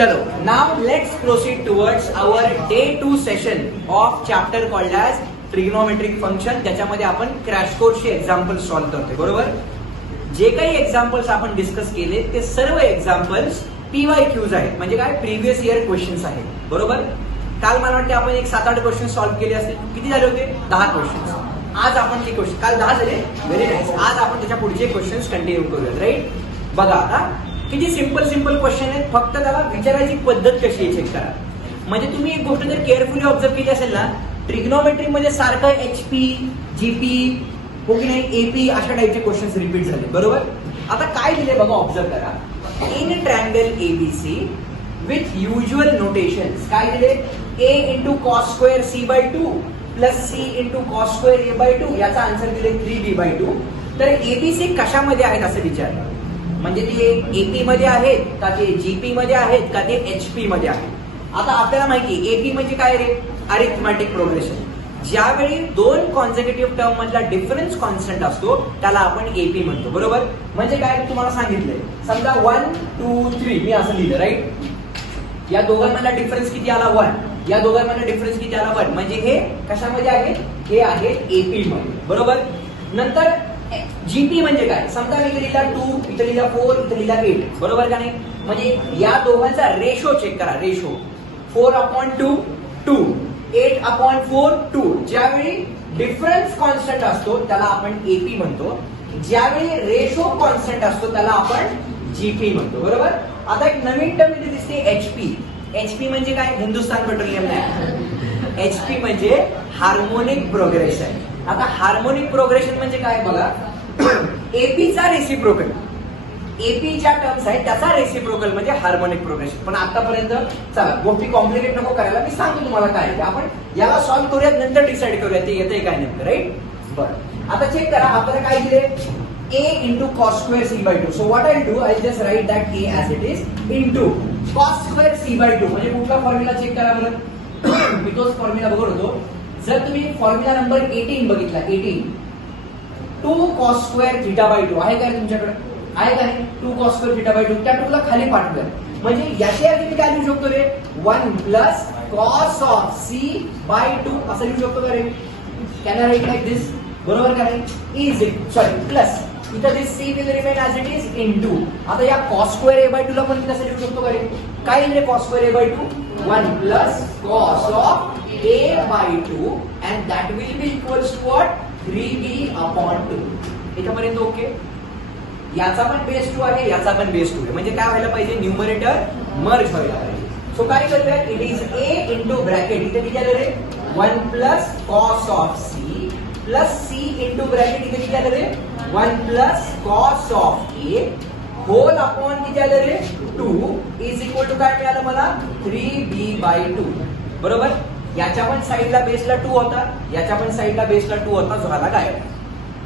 चलो, now let's proceed towards our day 2 session of chapter called as trigonometric function. त्याच्यामध्ये आपण crash कोर्सचे examples solve करतोय. बरोबर, जे काही एक्झाम्पल्स आपण डिस्कस केले ते सर्व एक्झाम्पल्स PYQs आहेत, म्हणजे काय प्रिव्हियस इयर क्वेश्चन्स आहेत. बरोबर, काल मला वाटते आपण एक 7-8 क्वेश्चन सॉल्व्ह केले असतील. किती झाले होते? 10 क्वेश्चन. आज आपण ते क्वेश्चन, काल 10 झाले, व्हेरी नाईस. आज आपण त्याच्या पुढचे क्वेश्चन्स कंटिन्यू करूयात. राईट, बघा आता किती सिंपल क्वेश्चन आहेत, फक्त त्याला विचारायची पद्धत कशी आहे चेक करा. म्हणजे तुम्ही एक गोष्ट जर केअरफुली ऑब्झर्व केली असेल ना, ट्रिग्नोमेट्री मध्ये सारखं HP, GP, हो की नाही, AP अशा टाईपचे क्वेश्चन्स रिपीट झाले. बरोबर, आता काय दिले बघा, ऑब्झर्व करा. In triangle ABC with usual notations काय दिले? A into cos square C/2 plus C into cos square A/2. याचा आन्सर दिले 3B/2. तर ABC कशामध्ये आहेत असं विचारलं, म्हणजे ते AP मध्ये आहेत का, ते GP मध्ये आहेत का, ते HP मध्ये आहेत. आता आपल्याला माहिती AP म्हणजे काय रे? Arithmetic progression. ज्यावेळी दोन कॉन्झिक्युटिव्ह टर्म मधला डिफरन्स कॉन्स्टंट असतो त्याला आपण AP म्हणतो. बरोबर, म्हणजे काय तुम्हाला सांगितलंय, समजा 1, 2, 3 मी असं लिहिलं. राईट, या दोघांमधला डिफरन्स किती आला? 1. या दोघांमधला डिफरन्स किती आला? 1. म्हणजे हे कशामध्ये आहे? हे आहे AP मध्ये. बरोबर, नंतर GP म्हणजे काय? समजा मी इथे लिहिला 2, इथे लिहिला 4, इथे लिहिला 8. बरोबर का नाही? म्हणजे या दोघांचा रेशो चेक करा. रेशो 4/2 2, 8/4 2. ज्यावेळी डिफरन्स कॉन्स्टंट असतो त्याला आपण AP म्हणतो, ज्यावेळी रेशो कॉन्स्टंट असतो त्याला आपण GP म्हणतो. बरोबर, आता एक नवीन टर्म इथे दिसते HP. HP म्हणजे काय? हिंदुस्तान पेट्रोलियम नाही. HP म्हणजे हार्मोनिक प्रोग्रेशन. आता हार्मोनिक प्रोग्रेशन म्हणजे काय बघा, एपीचा रेसिप्रोकल, एपी ज्या टर्म्स आहेत त्याचा रेसिप्रोकल म्हणजे हार्मोनिक प्रोग्रेशन. पण आतापर्यंत चला गोष्टी कॉम्प्लिकेट नको करायला, मी सांगतो तुम्हाला काय. आपण याला सॉल्व्ह करूयात, नंतर डिसाईड करूयात ते येते काय नेमकं. राईट, बरं आता चेक करा. आपल्याला काय दिले? A into cos square C/2. So what I'll do, I'll just write that A as it is into cos square C/2. म्हणजे कुठला फॉर्म्युला चेक करा बरं. मी तोच फॉर्म्युला बघत होतो. जर तुम्ही फॉर्म्युला नंबर 18 बघितला, 18 2 cos square θ/2 आहे काय तुमच्याकडे? आहे का नाही? 2 cos square θ/2 त्या 2 ला खाली पाठवूया. म्हणजे याची आधी मी काय लिहू शकतो रे? 1 प्लस cos of C/2 असं लिहू शकतो का रे? कॅन आय राईट लाईक दिस? बरोबर का नाही? इज इट सॉरी प्लस इथं दिस C will remain as it is into. आता या cos square A/2 ला पण कसं लिहू शकतो का रे? काय म्हणजे cos square A/2? 1 plus cos of A/2 and that will be equals to what? 3B/2. इथपर्यंत ओके. याचा पण बेस 2 आहे, याचा पण बेस 2 आहे. म्हणजे काय व्हायला पाहिजे? न्यूमरेटर मर्ज व्हायला पाहिजे. सो काय करूया? It is A into bracket इथे किती आलं रे? 1 plus cos of C plus C into bracket इथे किती आलं रे? 1 plus cos of A whole upon किती आलं रे? 2 इज इक्वल टू काय मिळालं मला? 3B/2. बरोबर, याच्या पण साईडला बेसला 2 होता, याच्या पण साईडला बेसला 2 होता, झाला काय?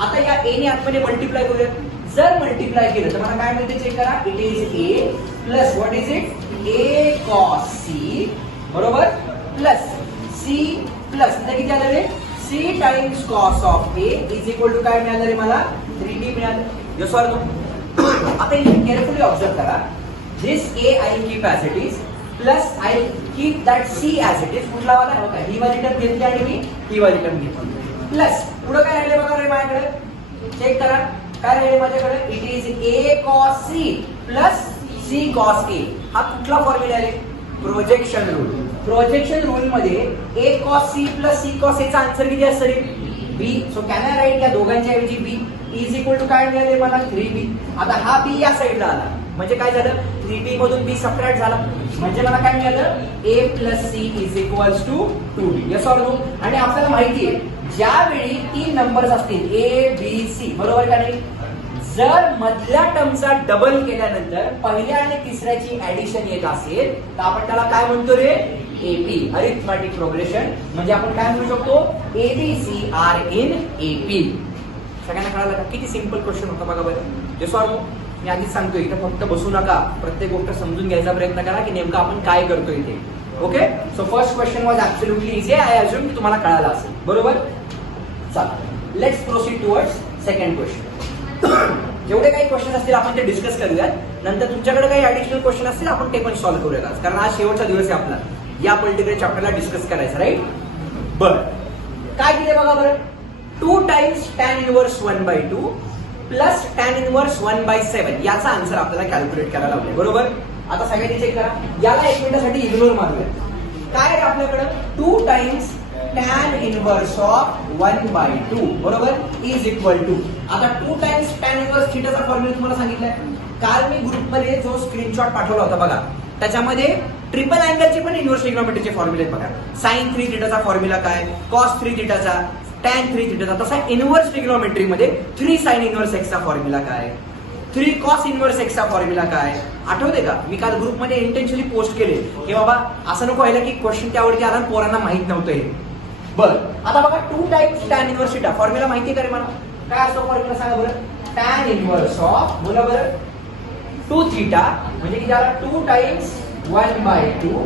आता या A ने आतमध्ये मल्टिप्लाय करूया. जर मल्टिप्लाय केलं तर मला काय मिळते चेक करा. It is A plus what is it? A cos C. बरोबर, प्लस C प्लस इथे किती आलं रे? C times cos of A is equal to काय मिळालं रे मला? 3D मिळालं. Yes or no? आता इथे केअरफुली ऑब्झर्व करा. This A I will keep as it is plus I will keep that C as it is. कुठला वाला होता? ही वाली टर्म घेतली आणि मी ही वाली टर्म घेतली. प्लस पुढे काय राहिले बघा रे माझ्याकडे, चेक करा काय राहिले माझ्याकडे. It is A cos C plus C cos A. हा कुठला फॉर्म्युला आहे? Projection rule. प्रोजेक्शन रूल मध्ये A cos C plus C cos A चा आन्सर किती असतं रे? B. So can I write या दोघांच्या ऐवजी B इज इक्वल टू काय मिळाले मला? 3B. आता हा B या साईडला आला म्हणजे काय झालं? 3B मधून B सबट्रॅक्ट झाला, म्हणजे मला काय मिळालं? A plus C is equals to 2B. Yes or no? आणि आपल्याला माहिती आहे ज्यावेळी 3 नंबर्स असतील A B C, बरोबर का नाही, जर मधल्या टर्मचा डबल केल्यानंतर पहिल्या आणि तिसऱ्याची ऍडिशन येत असेल तर आपण त्याला काय म्हणतो रे? AP, arithmetic progression. म्हणजे आपण काय म्हणू शकतो? ABC are in AP. सगळ्यांना कळालं का? किती सिंपल क्वेश्चन होता बघा बरं. Yes or no? मी आधीच सांगतोय, इथं फक्त बसू नका, प्रत्येक गोष्ट समजून घ्यायचा प्रयत्न करा की नेमकं आपण काय करतोय इथे. Okay, so first question was absolutely easy. I assume की तुम्हाला कळालं असेल. बरोबर, चला let's proceed towards second question. जेवढे काही क्वेश्चन असतील आपण ते डिस्कस करूयात. नंतर तुमच्याकडे काही ऍडिशनल क्वेश्चन असतील आपण ते पण सॉल्व्ह करूयात, कारण आज शेवटचा दिवस आहे आपला या पर्टिक्युलर चॅप्टरला डिस्कस करायचं, राईट. बर, काय दिले बघा बरं. 2 times tan inverse 1/2 plus tan inverse 1/7 याचा आन्सर आपल्याला कॅल्क्युलेट करायला लावले, बरोबर. आता सगळ्यांनी चेक करा, याला 1 मिनिटासाठी इग्नोर मारूया. काय आहे आपल्याकडे 2 टाइम्स tan इनवर्स ऑफ 1/2 बरोबर इज इक्वल टू. आता 2 टाइम्स tan इनवर्स थीटाचा फॉर्म्युला तुम्हाला सांगितलाय. काल मी ग्रुपमध्ये जो स्क्रीनशॉट पाठवला होता बघा, त्याच्यामध्ये ट्रिपल अँगलचे पण इनवर्स ट्रिग्नोमेट्रीचे फॉर्म्युले बघा. sin 3 थीटाचा फॉर्म्युला काय, cos 3 थीटाचा, tan 3 थीटाचा. तसा इनवर्स ट्रिग्नोमेट्री मध्ये 3 sin इनवर्स x चा फॉर्म्युला काय, 3 cos इनवर्स x चा फॉर्म्युला काय, आठवते का. मी काल ग्रुपमध्ये इंटेन्शनली पोस्ट केले की बाबा असं नको व्हायला की क्वेश्चन त्यावरती आला पोरांना माहित नव्हतं हे. बर, आता बघा 2 times tan inverse theta formula माहिती आहे का रे मला. काय असतो फॉर्म्युला सांगा बरं. tan इनवर्स ऑफ बोला बरं 2 थीटा म्हणजे की त्याला 2 टाइम्स 1/2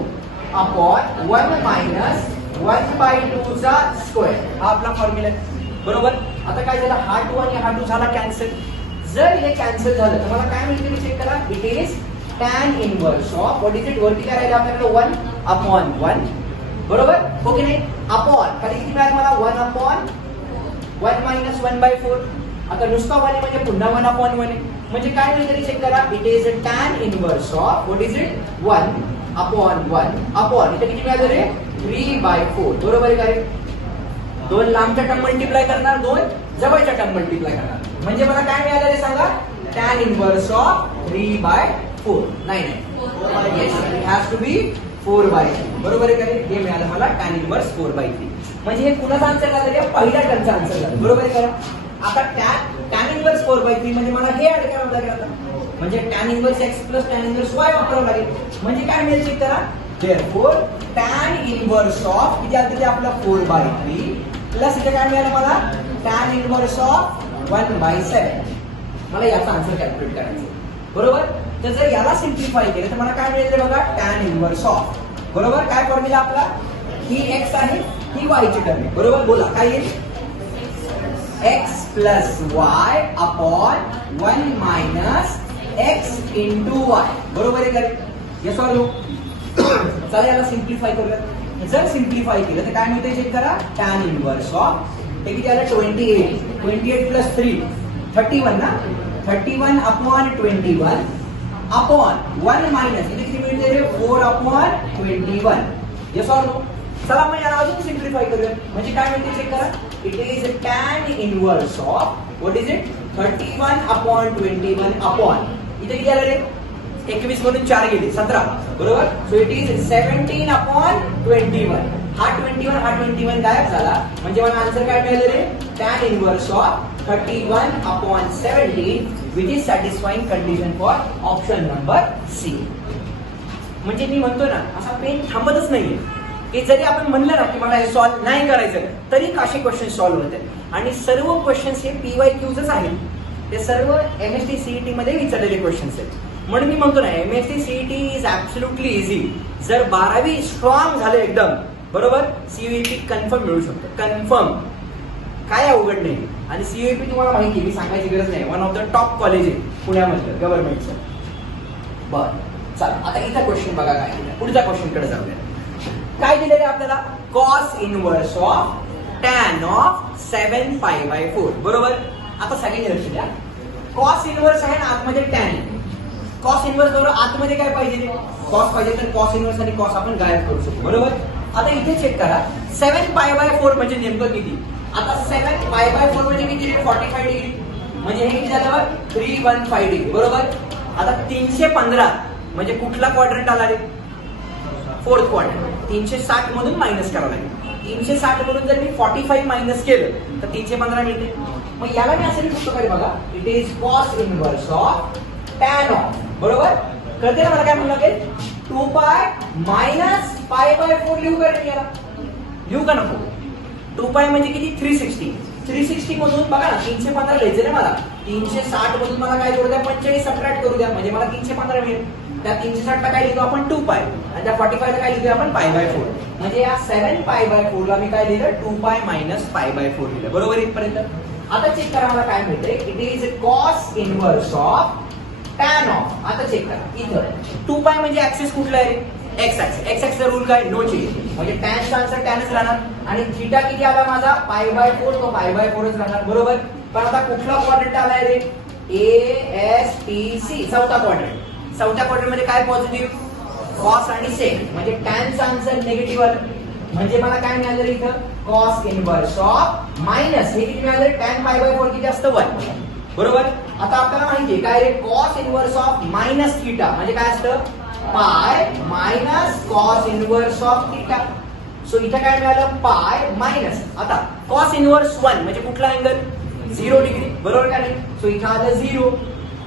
अपॉन 1 मायनस 1/2 चा स्क्वेअर हा आपला फॉर्म्युला आहे, बरोबर. आता काय झालं, हा 2 आणि हा 2 झाला कॅन्सल. जर हे कॅन्सल झालं तर मला काय मिळते मी चेक करा. It is tan inverse of what is it, वरती काय राहिलं आपल्याकडे 1 अपॉन 1 बरोबर, हो की नाही. अपॉन खाली किती मिळालं मला 1 अपॉन 1 मायनस 1/4. आता नुसता 1 आहे म्हणजे पुन्हा 1 अपॉन 1 आहे म्हणजे काय मिळते चेक करा. It is tan inverse of what is it 1 upon 1 upon इथे किती मिळालं रे 3/4 बरोबर आहे काय. 2 लांबच्या टर्म मल्टिप्लाय करणार, 2 जवळच्या टर्म मल्टिप्लाय करणार म्हणजे मला काय मिळालं रे सांगा. tan इनवर्स ऑफ 3/4 नाही yes it has to be 4/3 बरोबर आहे का. हे मिळालं मला tan इनवर्स 4/3 म्हणजे हे कुणाचा आन्सर झालं रे, पहिल्या टर्मचा आन्सर झाला, बरोबर आहे का. आता tan इनवर्स 4/3 म्हणजे मला हे ऍड करावं लागेल आता, म्हणजे tan inverse x plus tan inverse y वापरावं लागेल म्हणजे काय मिळेल चेक करा. therefore tan इनवर्स ऑफ किती आलं ते आपलं 4/3 प्लस इथे काय मिळालं मला tan इनवर्स ऑफ 1/7. मला याचा आन्सर कॅल्क्युलेट करायचा बरोबर. तर जर याला सिम्प्लिफाय केलं तर मला काय मिळेल बघा tan इनवर्स ऑफ बरोबर. काय फॉर्म्युला आपला, ही x आहे ही y ची टर्म आहे बरोबर. बोला काय येईल x plus y upon 1 minus x into y बरोबर आहे का. Yes or no. चला याला सिम्प्लिफाय करूया. जर सिम्प्लिफाय केलं तर काय मिळते चेक करा. tan इनवर्स ऑफ हे किती आलं 28 प्लस 3 31 ना, 31 अपॉन 21 अपॉन 1 मायनस इथे किती मिळते रे 4 अपॉन 21. Yes or no. चला मग याला अजून सिम्प्लिफाय करूया म्हणजे काय मिळते चेक करा. It is tan inverse of what is it 31 upon 21 upon इथे किती आलं रे 21 मधून 4 गेले 17 बरोबर. So it is 17 upon 21. हा 21 गायब झाला म्हणजे मला आन्सर काय मिळालं रे tan inverse of 31 upon 17 which is satisfying condition for option number C. म्हणजे मी म्हणतो ना असा पेन थांबतच नाहीये की जरी आपण म्हणलं ना की मला हे सॉल्व्ह नाही करायचं तरी काशी क्वेश्चन सॉल्व्ह होते आणि सर्व क्वेश्चन्स हे PYQच आहेत. ते सर्व MST CET मध्ये विचारलेले क्वेश्चन्स आहेत. म्हणून मी म्हणतो ना MST CET is absolutely easy. जर 12वी स्ट्रॉंग झाले एकदम बरोबर CUET कन्फर्म मिळू शकतो, कन्फर्म. काय अवघड नाही. आणि CUET तुम्हाला माहिती मी सांगायची गरज नाही, one of the top college आहे पुण्यामधलं गव्हर्नमेंटचं. बर चला आता इथं क्वेश्चन बघा काय दिलं. पुढच्या क्वेश्चन कडे जाऊया. काय दिलेलं आहे आपल्याला cos inverse of tan of 7π/4 बरोबर. आता सगळ्यांनी लक्ष द्या. cos इनवर्स आहे ना आतमध्ये tan. cos इनवर्स बरोबर आतमध्ये काय पाहिजे cos पाहिजे तर cos इनवर्स आणि cos आपण गायब करू शकतो बरोबर. आता इथे चेक करा 7π/4 म्हणजे नेमकं किती. आता 7π/4 म्हणजे किती 45 डिग्री म्हणजे हे किती झालं 315 डिग्री बरोबर. आता 315 म्हणजे कुठला क्वाड्रंट आला रे 4th क्वाड्रंट. 360 मधून मायनस करावं लागेल. 360 मधून जर मी 45 मायनस केलं तर 315 मिळते. मग याला मी असं लिहू शकतो बघा it is cos inverse of tan of बरोबर. कळते ना मला काय म्हणलं लागेल 2π मायनस π/4 लिहू का याला, लिहू का नको. 2π म्हणजे किती 360 मधून बघा ना 315 लिहायचं ना मला. 360 मधून मला काय जोडू द्या 45 सबट्रॅक्ट करू द्या म्हणजे मला 315 मिळेल. त्या 360 ला काय लिहितो आपण 2π आणि त्या 45 ला काय लिहितो आपण π/4 म्हणजे या 7π/4 ला मी काय लिहिलं 2π मायनस π/4 लिहिलं बरोबर इथपर्यंत. आता चेक करा मला काय मिळते. It is cos inverse of tan of. आता चेक करा इथं 2π म्हणजे ऍक्सिस कुठला आहे? X axis. एक्स ऍक्सिसचा रूल काय? No change. म्हणजे टॅनचा आन्सर टॅनच राहणार. आणि थीटा किती आला माझा? π/4. तो π/4च राहणार. बरोबर. पण आता कुठला क्वाड्रंट आलाय रे? ASTC. चौथा क्वाड्रंट. चौथ्या क्वाड्रंट मध्ये काय पॉझिटिव्ह? कॉस आणि सेक. म्हणजे टॅनचा आन्सर निगेटिव्ह आला. म्हणजे मला काय मिळालं रे इथं? कॉस इनवर्स ऑफ मायनस हे किती मिळालं? टॅन π/4 किती असतं? 1. बरोबर. आता आपल्याला माहितीये काय रे? Cos inverse of minus theta म्हणजे काय असतं? Pi minus cos inverse of theta. So इथं काय मिळालं? Pi minus. आता कॉस इनवर्स 1 म्हणजे कुठला अँगल? 0 डिग्री. बरोबर का नाही? सो इथं आलं 0.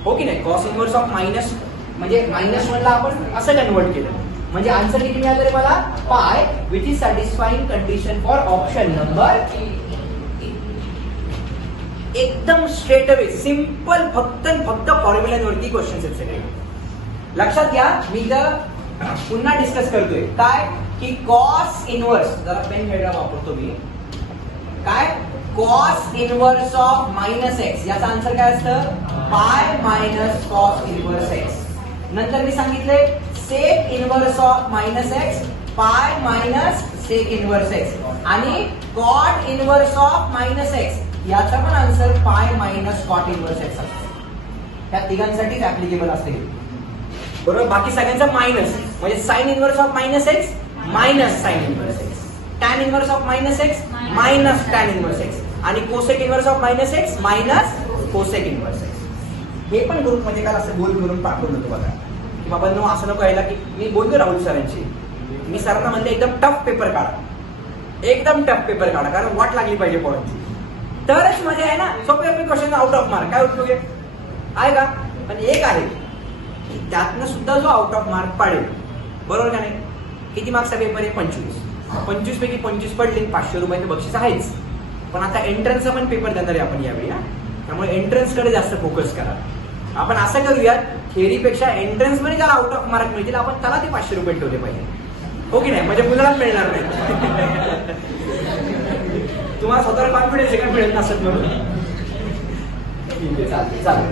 हो की नाही? कॉस इनवर्स ऑफ मायनस म्हणजे -1 ला आपण असं कन्वर्ट केलं. म्हणजे आन्सर किती मिळालं रे मला? पाय, which is satisfying condition for option number. एकदम स्ट्रेट अवे सिंपल. फक्त फॉर्म्युलांवरती क्वेश्चन्स आहेत सगळे. लक्षात घ्या. मी इथं पुन्हा डिस्कस करतोय काय की कॉस इनवर्स, जरा पेन घ्यायला वापरतो मी. काय? कॉस इनवर्स ऑफ -x याचा आन्सर काय असतं? Pi minus cos inverse x. नंतर मी सांगितलंय sec inverse of -x pi minus sec inverse x. आणि कॉट इनवर्स ऑफ -x याचा पण answer pi minus cot inverse x असतो. त्या तिघांसाठीच ऍप्लिकेबल असते. बरोबर. बाकी सगळ्यांचा मायनस म्हणजे sine inverse of -x minus sine inverse x, tan inverse of -x minus tan inverse x आणि cosec inverse of -x minus cosec inverse x. हे पण ग्रुप मध्ये काय असं गोल करून पाठवून देतो बघा की बाबा नो असं नको यायला की मी बोलतो राहुल सरांची. मी सरांना म्हणले एकदम टफ पेपर काढा, एकदम टफ पेपर काढा कारण वाट लागली पाहिजे पॉईंटची. तरच मजा आहे ना. सोपे क्वेश्चन आउट ऑफ मार्क काय उपयोग आहे का? पण एक आहे त्यातनं सुद्धा जो आउट ऑफ मार्क पाडेल. बरोबर का नाही? किती मार्क्सचा पेपर आहे? 25. 25 पैकी 25 पडले 500 रुपयाचं बक्षीस आहेच. पण आता एंट्रन्सचा पण पेपर देणार आहे आपण यावेळी. त्यामुळे एंट्रन्स कडे जास्त फोकस करा. आपण असं करूया थेअरीपेक्षा एंट्रन्स मध्ये ज्याला आउट ऑफ मार्क मिळतील आपण त्याला ते 500 रुपये ठेवले पाहिजे. हो की नाही? म्हणजे मुलाला मिळणार नाही. तुम्हाला स्वतःला कॉन्फिडन्स आहे का मिळत नसत म्हणून? ठीक आहे, चालेल चालेल.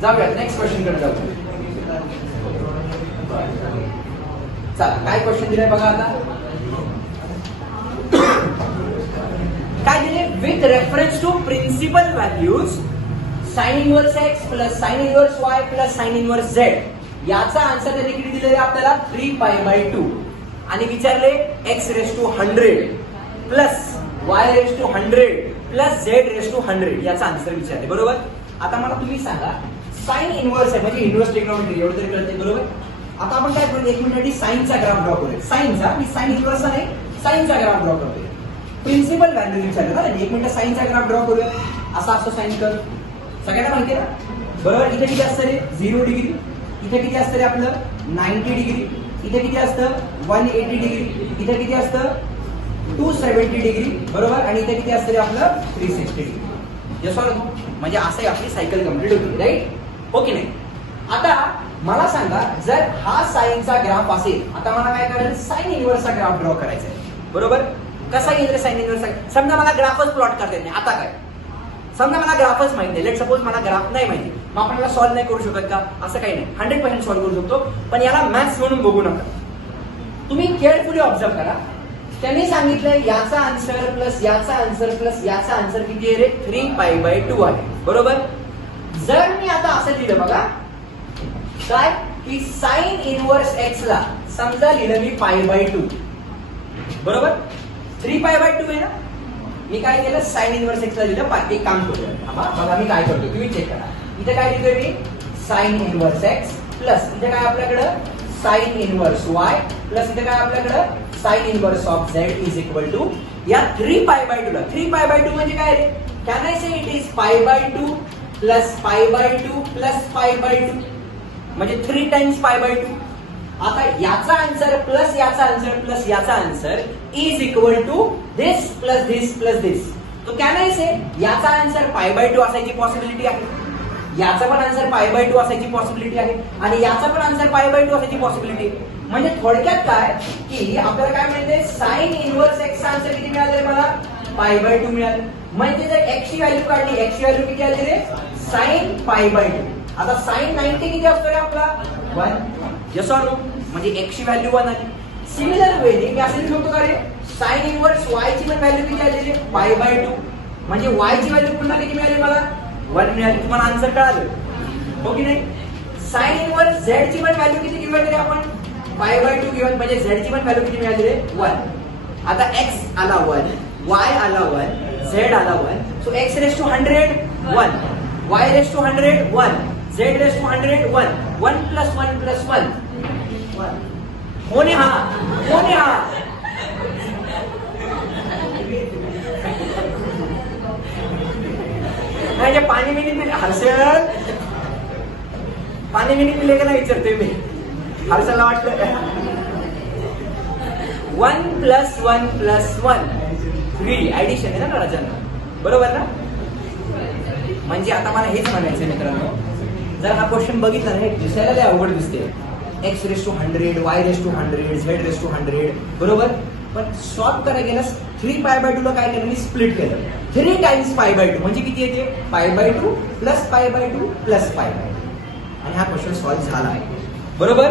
जाऊया नेक्स्ट क्वेश्चन कडे जाऊ. चला काय क्वेश्चन दिलाय बघा आता. काय दिले? With reference to principal values sine inverse x plus sine inverse y plus sine inverse z याचा आन्सर त्यांनी किती दिलेला आपल्याला? 3π/2. आणि विचारले x⁻100 plus y⁻100 plus z⁻100 याचा आन्सर विचारले. बरोबर. आता मला तुम्ही सांगा साइन इनवर्स आहे म्हणजे इनवर्स ट्रिग्नोमेट्री एवढं तरी कळते. बरोबर. आता आपण काय करू? 1 मिनिट साइनचा ग्राफ ड्रॉ करूया. साइनचा, मी साइन इनवर्सचा नाही साइनचा ग्राफ ड्रॉ करतोय. प्रिन्सिपल व्हॅल्यू विचारलं ना. 1 मिनिट साइनचा ग्राफ ड्रॉ करूया. असा असतो साइन कर. सगळ्यांना माहिती आहे ना? बरोबर. इथे किती असतं रे? 0 डिग्री. इथे किती असतं रे आपलं? 90 डिग्री. इथे किती असतं? 180 डिग्री. इथे किती असतं? 270 डिग्री. बरोबर. आणि इथे किती असतं रे आपलं? 360 डिग्री. म्हणजे असं आपली सायकल कम्प्लीट होती. राईट? हो की नाही? आता मला सांगा जर हा साइनचा ग्राफ असेल, आता मला काय करायचं? साइन इनवर्सचा ग्राफ ड्रॉ करायचा आहे. बरोबर. कसा येईल साइन इनवर्स? समजा मला ग्राफच प्लॉट करता येत नाही. आता काय? समजा मला ग्राफच माहिती नाही. लेट सपोज मला ग्राफ नाही माहिती, मग आपण याला सॉल्व्ह नाही करू शकत का? असं काही नाही. 100% सॉल्व्ह करू शकतो. पण याला मॅथ्स म्हणून बघू नका. तुम्ही केअरफुली ऑब्झर्व करा. त्यांनी सांगितलं याचा आन्सर प्लस याचा आन्सर प्लस याचा आन्सर किती आहे रे? 3π/2 आहे. बरोबर. जर मी आता असं लिहिलं बघा काय की साइन इनवर्स x ला समजा लिहिलं मी π/2. बरोबर. 3π/2 आहे ना. मी काय केलं? साइन इनवर्स x ला लिहिलं. एक काम करूया बघा मी काय करतो तुम्ही चेक करा. इथे काय लिहितोय मी? साइन इनवर्स x प्लस इथे काय आपल्याकडं? साइन इनवर्स y प्लस इथे काय आपल्याकडं? Sine inverse of z is equal to या 3π/2 ला. 3π/2 म्हणजे काय रे? Can I say it is π/2 plus π/2 plus π/2 म्हणजे 3 टाइम्स π/2. आता याचा आन्सर प्लस याचा आन्सर प्लस याचा answer is equal to this plus this plus this. तो कॅन आय से याचा आन्सर π/2 असायची पॉसिबिलिटी आहे, याचा पण आन्सर π/2 असायची पॉसिबिलिटी आहे आणि याचा पण आन्सर π/2 असायची पॉसिबिलिटी. म्हणजे थोडक्यात काय की आपल्याला काय मिळते? साइन इनवर्स x चा आन्सर किती मिळाले मला? π/2 मिळाले. म्हणजे जर x ची व्हॅल्यू काढली, x ची व्हॅल्यू किती आली रे? sin π/2. आता sin 90 किती असतो रे आपला? 1. Yes or no? म्हणजे x ची व्हॅल्यू 1 आली. सिमिलर वेने मी असं लिहू शकतो का रे? sin इनवर्स y ची पण व्हॅल्यू किती आली रे? π/2. म्हणजे y ची व्हॅल्यू पुन्हा किती मिळाली मला? 1 मिळाली. तुम्हाला आन्सर कळालं हो की नाही? sin इनवर्स z ची पण व्हॅल्यू किती घेऊया रे आपण? π/2 गिवन, म्हणजे z ची पण व्हॅल्यू किती मिळाली रे? 1. आता x आला 1, y आला 1, z आला 1. So x raise to 100 1, y raise to 100 1, z raise to 100 1. 1 + 1 + 1 1. कोण आहे हा? कोण आहे हा? म्हणजे पाणी मिनिट हर्षल पाणी मिनिट पिले का नाही विचारते मी. हर्षलला वाटलं 1 + 1 + 1 3 ऍडिशन आहे ना राजन, बरोबर ना? म्हणजे आता मला हेच म्हणायचं मित्रांनो, जर हा क्वेश्चन बघितला ना, हे दिसायला लय अवघड दिसते. x raise to 100, y raise to 100, z raise to 100, बरोबर. पण सॉल्व करायला गेलं 3 π/2 ला काय केलं मी? स्प्लिट केलं. 3 टाइम्स π/2 म्हणजे किती येते? π/2 + π/2 + π/2. आणि हा क्वेश्चन सॉल्व झाला आहे, बरोबर.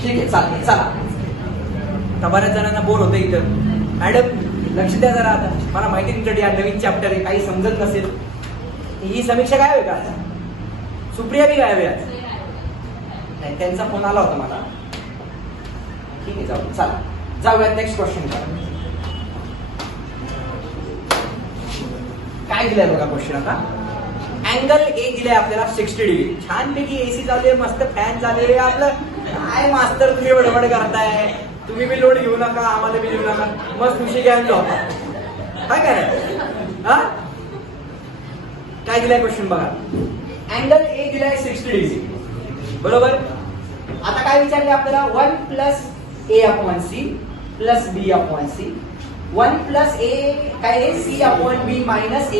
ठीक आहे, चालते. चला, आता बऱ्याच जणांना बोर होतं इथं. मॅडम लक्ष द्या जरा, आता मला माहिती तुमच्यासाठी हा नवीन चॅप्टर आहे, काही समजत नसेल. ही समीक्षा काय होईल का? सुप्रिया बी गायब आज नाही, त्यांचा फोन आला होता मला. ठीक आहे, जाऊ. चला जाऊयात नेक्स्ट क्वेश्चन. काय दिलंय बघा क्वेश्चन. आता अँगल ए दिलाय आपल्याला 60 डिग्री. छानपैकी एसी चालू आहे, मस्त फॅन चालू आहे. आपलं काय मास्तर तुम्ही बडबड करताय, तुम्ही बी लोड घेऊ नका, आम्हाला बी घेऊ नका, मस्त विषय घ्यायला जाऊ. काय काय हा काय दिलाय क्वेश्चन बघा. अँगल ए दिलाय 60 डिग्री, बरोबर. आता काय विचारले आपल्याला? 1 + a/c + b/c. 1 + a काय आहे? c/b -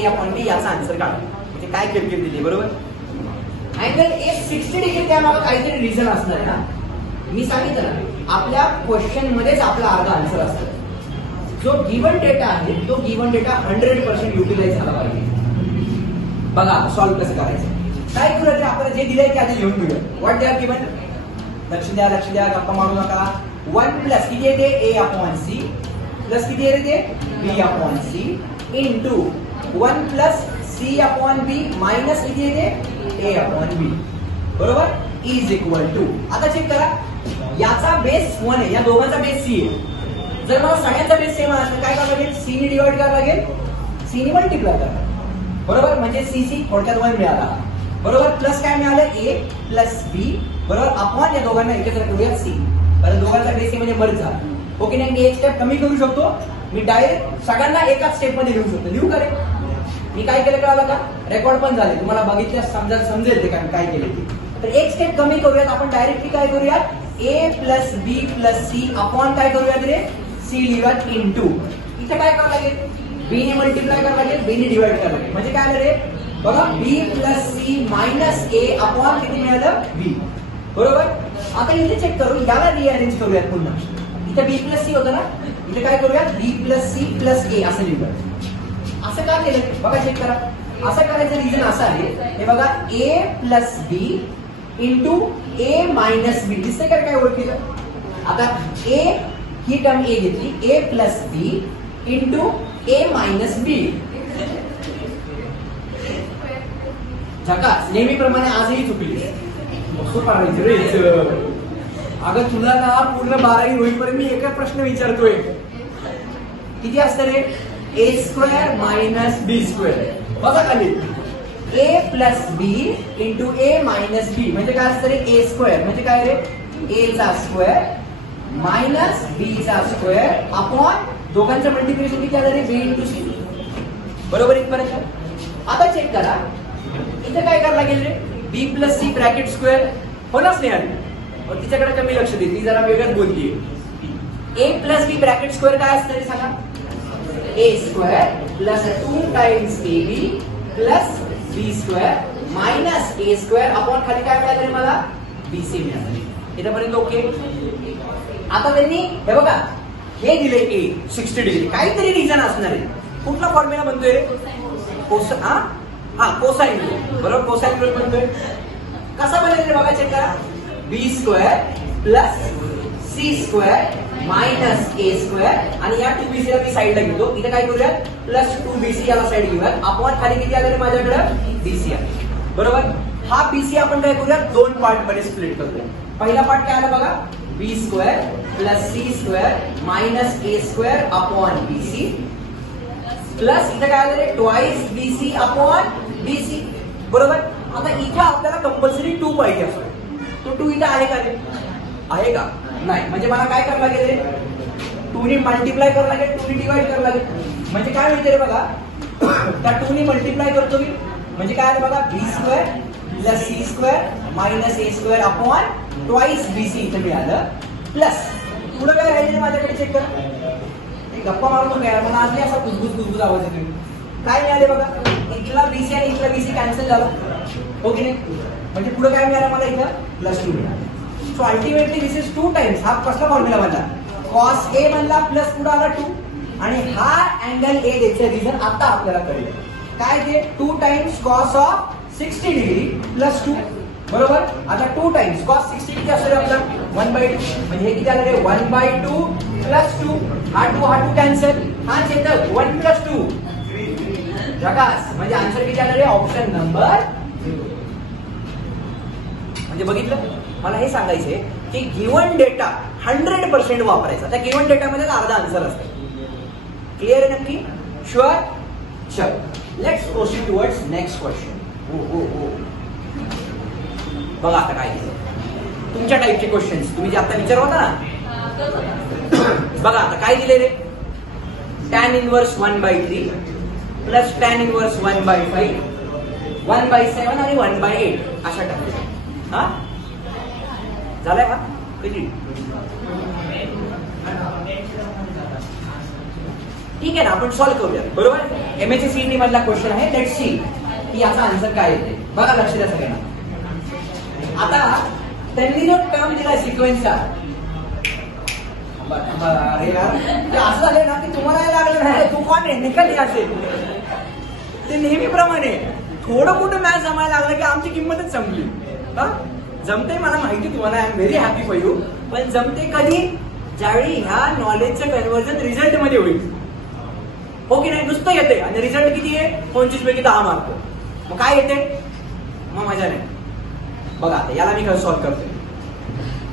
a/b. याचा आन्सर काढा. म्हणजे काय किरकिर दिली, बरोबर. अँगल ए 60 डिग्री, त्यामागे काहीतरी रिझन असणार आहे ना. मी सांगितलं ना, आपल्या क्वेश्चन मध्येच आपला अर्धा आन्सर असतो. जो गिवन डेटा आहे तो गिवन डेटा 100% युटिलाइज झाला पाहिजे. बघा सॉल्व कसं करायचं. काय करूया? आपल्याला जे दिलंय ते आधी लिहून घेऊया. What they are given. लक्ष द्या, लक्ष द्या, गप्पा मारू नका. 1 + किती येते? a/c प्लस किती येते ते? b/c इंटू 1 + c/b मायनस किती येते? a/b, बरोबर. Is equal to. आता चेक करा, याचा बेस 1 आहे, या दोघांचा बेस c आहे. जर मला सगळ्यांचा बेस सेम असेल काय करावं लागेल? c ने डिवाइड करावं लागेल, c ने मल्टिप्लाय करावं, बरोबर. म्हणजे c थोडक्यात 1 मिळाला, बरोबर. प्लस काय मिळालं? a + b, बरोबर. आपण या दोघांना एकत्र करूया c, कारण दोघांचा बेस म्हणजे मर्ज झाला. ओके नाही. मी एक स्टेप कमी करू शकतो, मी डायरेक्ट सगळ्यांना एकाच स्टेप मध्ये लिहू शकतो. लिहू करे मी काय केलं कळालं का? रेकॉर्ड पण झाले, तुम्हाला बघितल्यास समजेल ते काय केले ते. तर एक स्टेप कमी करूयात आपण. डायरेक्टली काय करूयात? a + b + c अपॉन काय करूयात रे? c लिहूयात इंटू. इथे काय करावं लागेल? b ने मल्टिप्लाय करावं लागेल, b ने डिवाइड करावं लागेल. म्हणजे काय आलं रे? बघा, b + c - a अपॉन किती मिळालं? b, बरोबर. आता इथे चेक करू, याला रिअरेंज करूयात पुन्हा. इथे b + c होतं ना, इथे काय करूयात? b + c + a असं लिहूयात. असं का केलं बघा, चेक करा. असं करायचं रिझन असं आहे, हे बघा, a + b into a - b दिसतंय का काय ओळखीलं? आता a ही टर्म a घेतली, a + b into a - b. झकास. नेहमीप्रमाणे आजही चुकली. अगं तुला ना पूर्ण 12वी होईपर्यंत मी एकच प्रश्न विचारतोय. किती असतं रे? a² - b². बघा खाली a + b into a - b म्हणजे काय असतं रे? a² म्हणजे काय रे? a² - b² अपॉन दोघांचं मल्टिप्लिकेशन किती आलं रे? b × c, बरोबर. इथपर्यंत. आता चेक करा, इथे काय करायला लागेल रे? b + c ब्रॅकेट स्क्वेअर होणारच नाही आली. तिच्याकडे कमी लक्ष दे, ती जरा वेगळंच बोलतीये. a + b ब्रॅकेट स्क्वेअर काय असतं रे सांगा? a² + 2 times ab + b² - a² upon खाली काय मिळालं रे मला? bc मिळालं. इथपर्यंत ओके. आता त्यांनी हे बघा, हे दिले a 60 डिग्री, काहीतरी रिझन असणार आहे. कुठला फॉर्म्युला बनतोय? कोसाइन रूल, बरोबर. कोसाइन रूल बनतोय. कसा बनेल रे बघा, चेक करा. B square plus C square minus ए स्क्वेअर आणि या 2bc ला मी साईडला घेतो. इथे काय करूयात, प्लस 2bc याला साईड घेऊयात. आपण खाली किती आले माझ्याकडे? bc आहे, बरोबर. हा bc आपण काय करूयात, दोन पार्ट मध्ये स्प्लिट करूया. पहिला पार्ट काय आला बघा, B square plus C square minus ए स्क्वेअर अपॉन bc प्लस इथे काय आलं रे, ट्वाइस bc अपॉन bc, बरोबर. आता इथे आपल्याला कंपल्सरी 2 पाहिजे असतो. तो 2 इथे आहे का रे? आहे का? नाही. म्हणजे मला काय करावं लागेल रे, 2 ने मल्टिप्लाय करावं लागेल, 2 ने डिवाइड करावं लागेल. म्हणजे काय मिळते रे बघा, त्या 2 ने मल्टिप्लाय करतो मी, म्हणजे काय आलं बघा, B square plus C square minus ए स्क्वेअर अपॉन ट्वाइस bc इथे मिळालं. प्लस पुढे काय राहिले माझ्याकडे, चेक करा. गप्पा मारून काय मला आज नाही असा गुजगुज आवाज येतो. काय मिळाले बघा, इथला बीसी आणि इथला बीसी कॅन्सल झाला, हो की नाही. म्हणजे पुढे काय मिळालं मला, इथं +2 मिळालं. So ultimately this is 2 times. हा कसला फॉर्म्युला बनला, कॉस ए बनला प्लस पुढे आला 2 आणि हा अँगल ए द्यायचं रिझन आता आपल्याला कळलं. काय ते 2 times cos of 60 degree plus 2, बरोबर. आता 2 टाइम्स कॉस 60 किती असतो आपला, 1/2. म्हणजे हे किती आलं रे, 1/2 प्लस 2. हा 2 कॅन्सल. हा चेतक 1 + 2 जगास. म्हणजे आन्सर किती आलं रे, ऑप्शन नंबर 0. म्हणजे बघितलं, मला हे सांगायचंय की गिवन डेटा 100% वापरायचा. त्या गिवन डेटामध्ये अर्धा आन्सर असतो. क्लिअर आहे नक्की? शुअर. चल, let's proceed towards next question. हो बघा आता काय तुमच्या टाईपचे क्वेश्चन्स तुम्ही जे आता विचार होता ना. बघा आता काय दिले रे, tan inverse 1/3 plus tan inverse 1/5 1/7 आणि 1/8 अशा टाकले. हा झालाय का कधी? ठीक आहे ना, आपण सॉल्व्ह करूया, बरोबर. MHCET मधला क्वेश्चन आहे. लेट्स सी की याचा आन्सर काय येते. बघा लक्ष द्या सगळ्यांना. आता त्यांनी जो टर्म दिला सिक्वेन्सचा, अरे यार ते असं झालं ना की तुम्हाला लागलं नाही, तू कोण आहे निकाली असेल. ते नेहमीप्रमाणे थोडं कुठं मॅच जमायला लागलं की आमची किंमतच संपली. जमते मला माहिती, तुम्हाला I am very happy for you. पण जमते कधी, ज्यावेळी ह्या नॉलेजचं कन्व्हर्जन रिझल्ट मध्ये होईल, हो की नाही. नुसतं येते आणि रिझल्ट किती आहे, 25 पैकी 10 मार्क. मग काय येते, मग मजा नाही. बघा आता याला मी कसं सॉल्व्ह करतोय.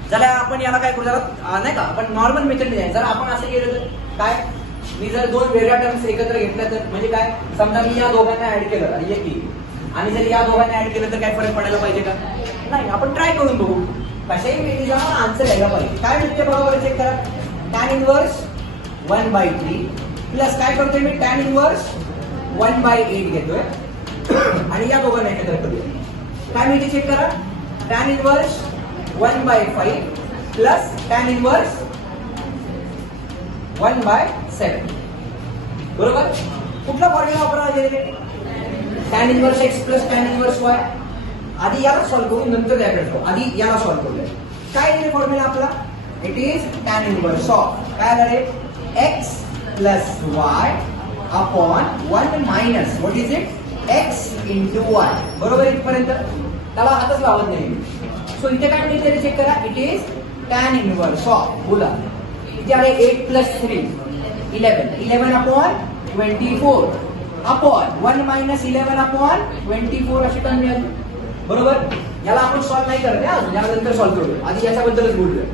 जरा आपण याला काय करू, जरा नाही का आपण नॉर्मल मेथड नाही. जर आपण असं केलं तर काय, मी जर 2 वेगळ्या टर्म्स एकत्र घेतल्या तर म्हणजे काय, समजा मी या दोघांना ऍड केलं आणि आणि जर या दोघांना ऍड केलं तर काय फरक पडायला पाहिजे का, नाही. आपण ट्राय करून बघू. कशाही मेथडीचा आन्सर यायला पाहिजे. काय मिळते बरोबर, चेक करा. tan इनवर्स 1/3 प्लस काय करतोय मी, tan इनवर्स 1/8 घेतोय आणि या दोघांना एकत्र करूया. काय मिळते चेक करा, tan inverse 1/5 plus tan inverse 1/7, बरोबर. कुठला फॉर्म्युला वापरायला गेले, tan inverse x plus tan inverse y. आधी याला सॉल्व्ह करू, नंतर याकडे जाऊ. आधी याला सॉल्व्ह करूया. काय दिले फॉर्म्युला आपला, it is tan inverse of काय आलं रे, x plus y upon 1 minus what is it, x into y, बरोबर. इथपर्यंत त्याला हातच लावत नाही. सो इथे काय मिळते चेक करा, it is tan inverse of, बोला इथे आहे 8 plus 3 11 upon 24 upon 1 minus 11 upon 24 अशी टर्म मिळाली, बरोबर. याला आपण सॉल्व्ह नाही करत, याला नंतर सॉल्व्ह करूया. आधी याच्याबद्दलच बोलूया.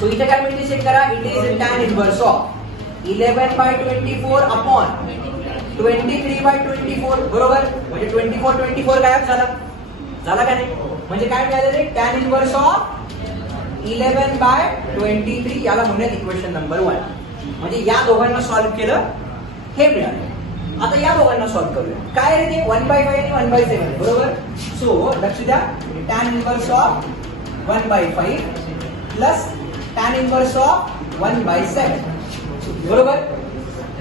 सो इथे काय मिळते चेक करा, it is tan inverse of 11/24 upon 23/24, बरोबर. म्हणजे 24 गायब झाला का नाही. म्हणजे काय मिळालं रे, tan इनवर्स ऑफ 11/23. याला म्हणूयात इक्वेशन नंबर 1. म्हणजे या दोघांना सॉल्व्ह केलं, हे मिळालं. आता या दोघांना सॉल्व्ह करूया. काय रे ते 1/5 आणि 1/7, बरोबर. सो लक्ष द्या, tan inverse of 1/5 plus tan inverse of 1/7, बरोबर.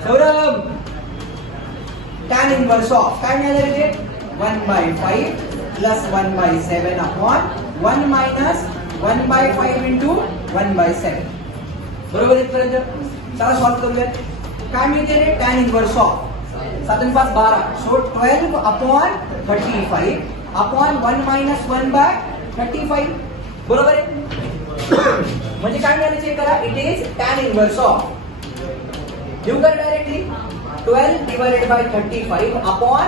सौरभ tan इनवर्स ऑफ काय मिळालं रे, 1/5 प्लस 1/7 अपॉन 1 मायनस 1/5 इंटू 1/7, बरोबर. इथपर्यंत चला सॉल्व्ह करूया. काय मिळते रे टॅन इनव्हर्स ऑफ 7 आणि 5 12 so 12 upon 35 upon 1 minus 1 by 35 बरोबर आहे. म्हणजे काय मिळालं चेक करा it is tan inverse of लिहू का directly 12 divided by 35 upon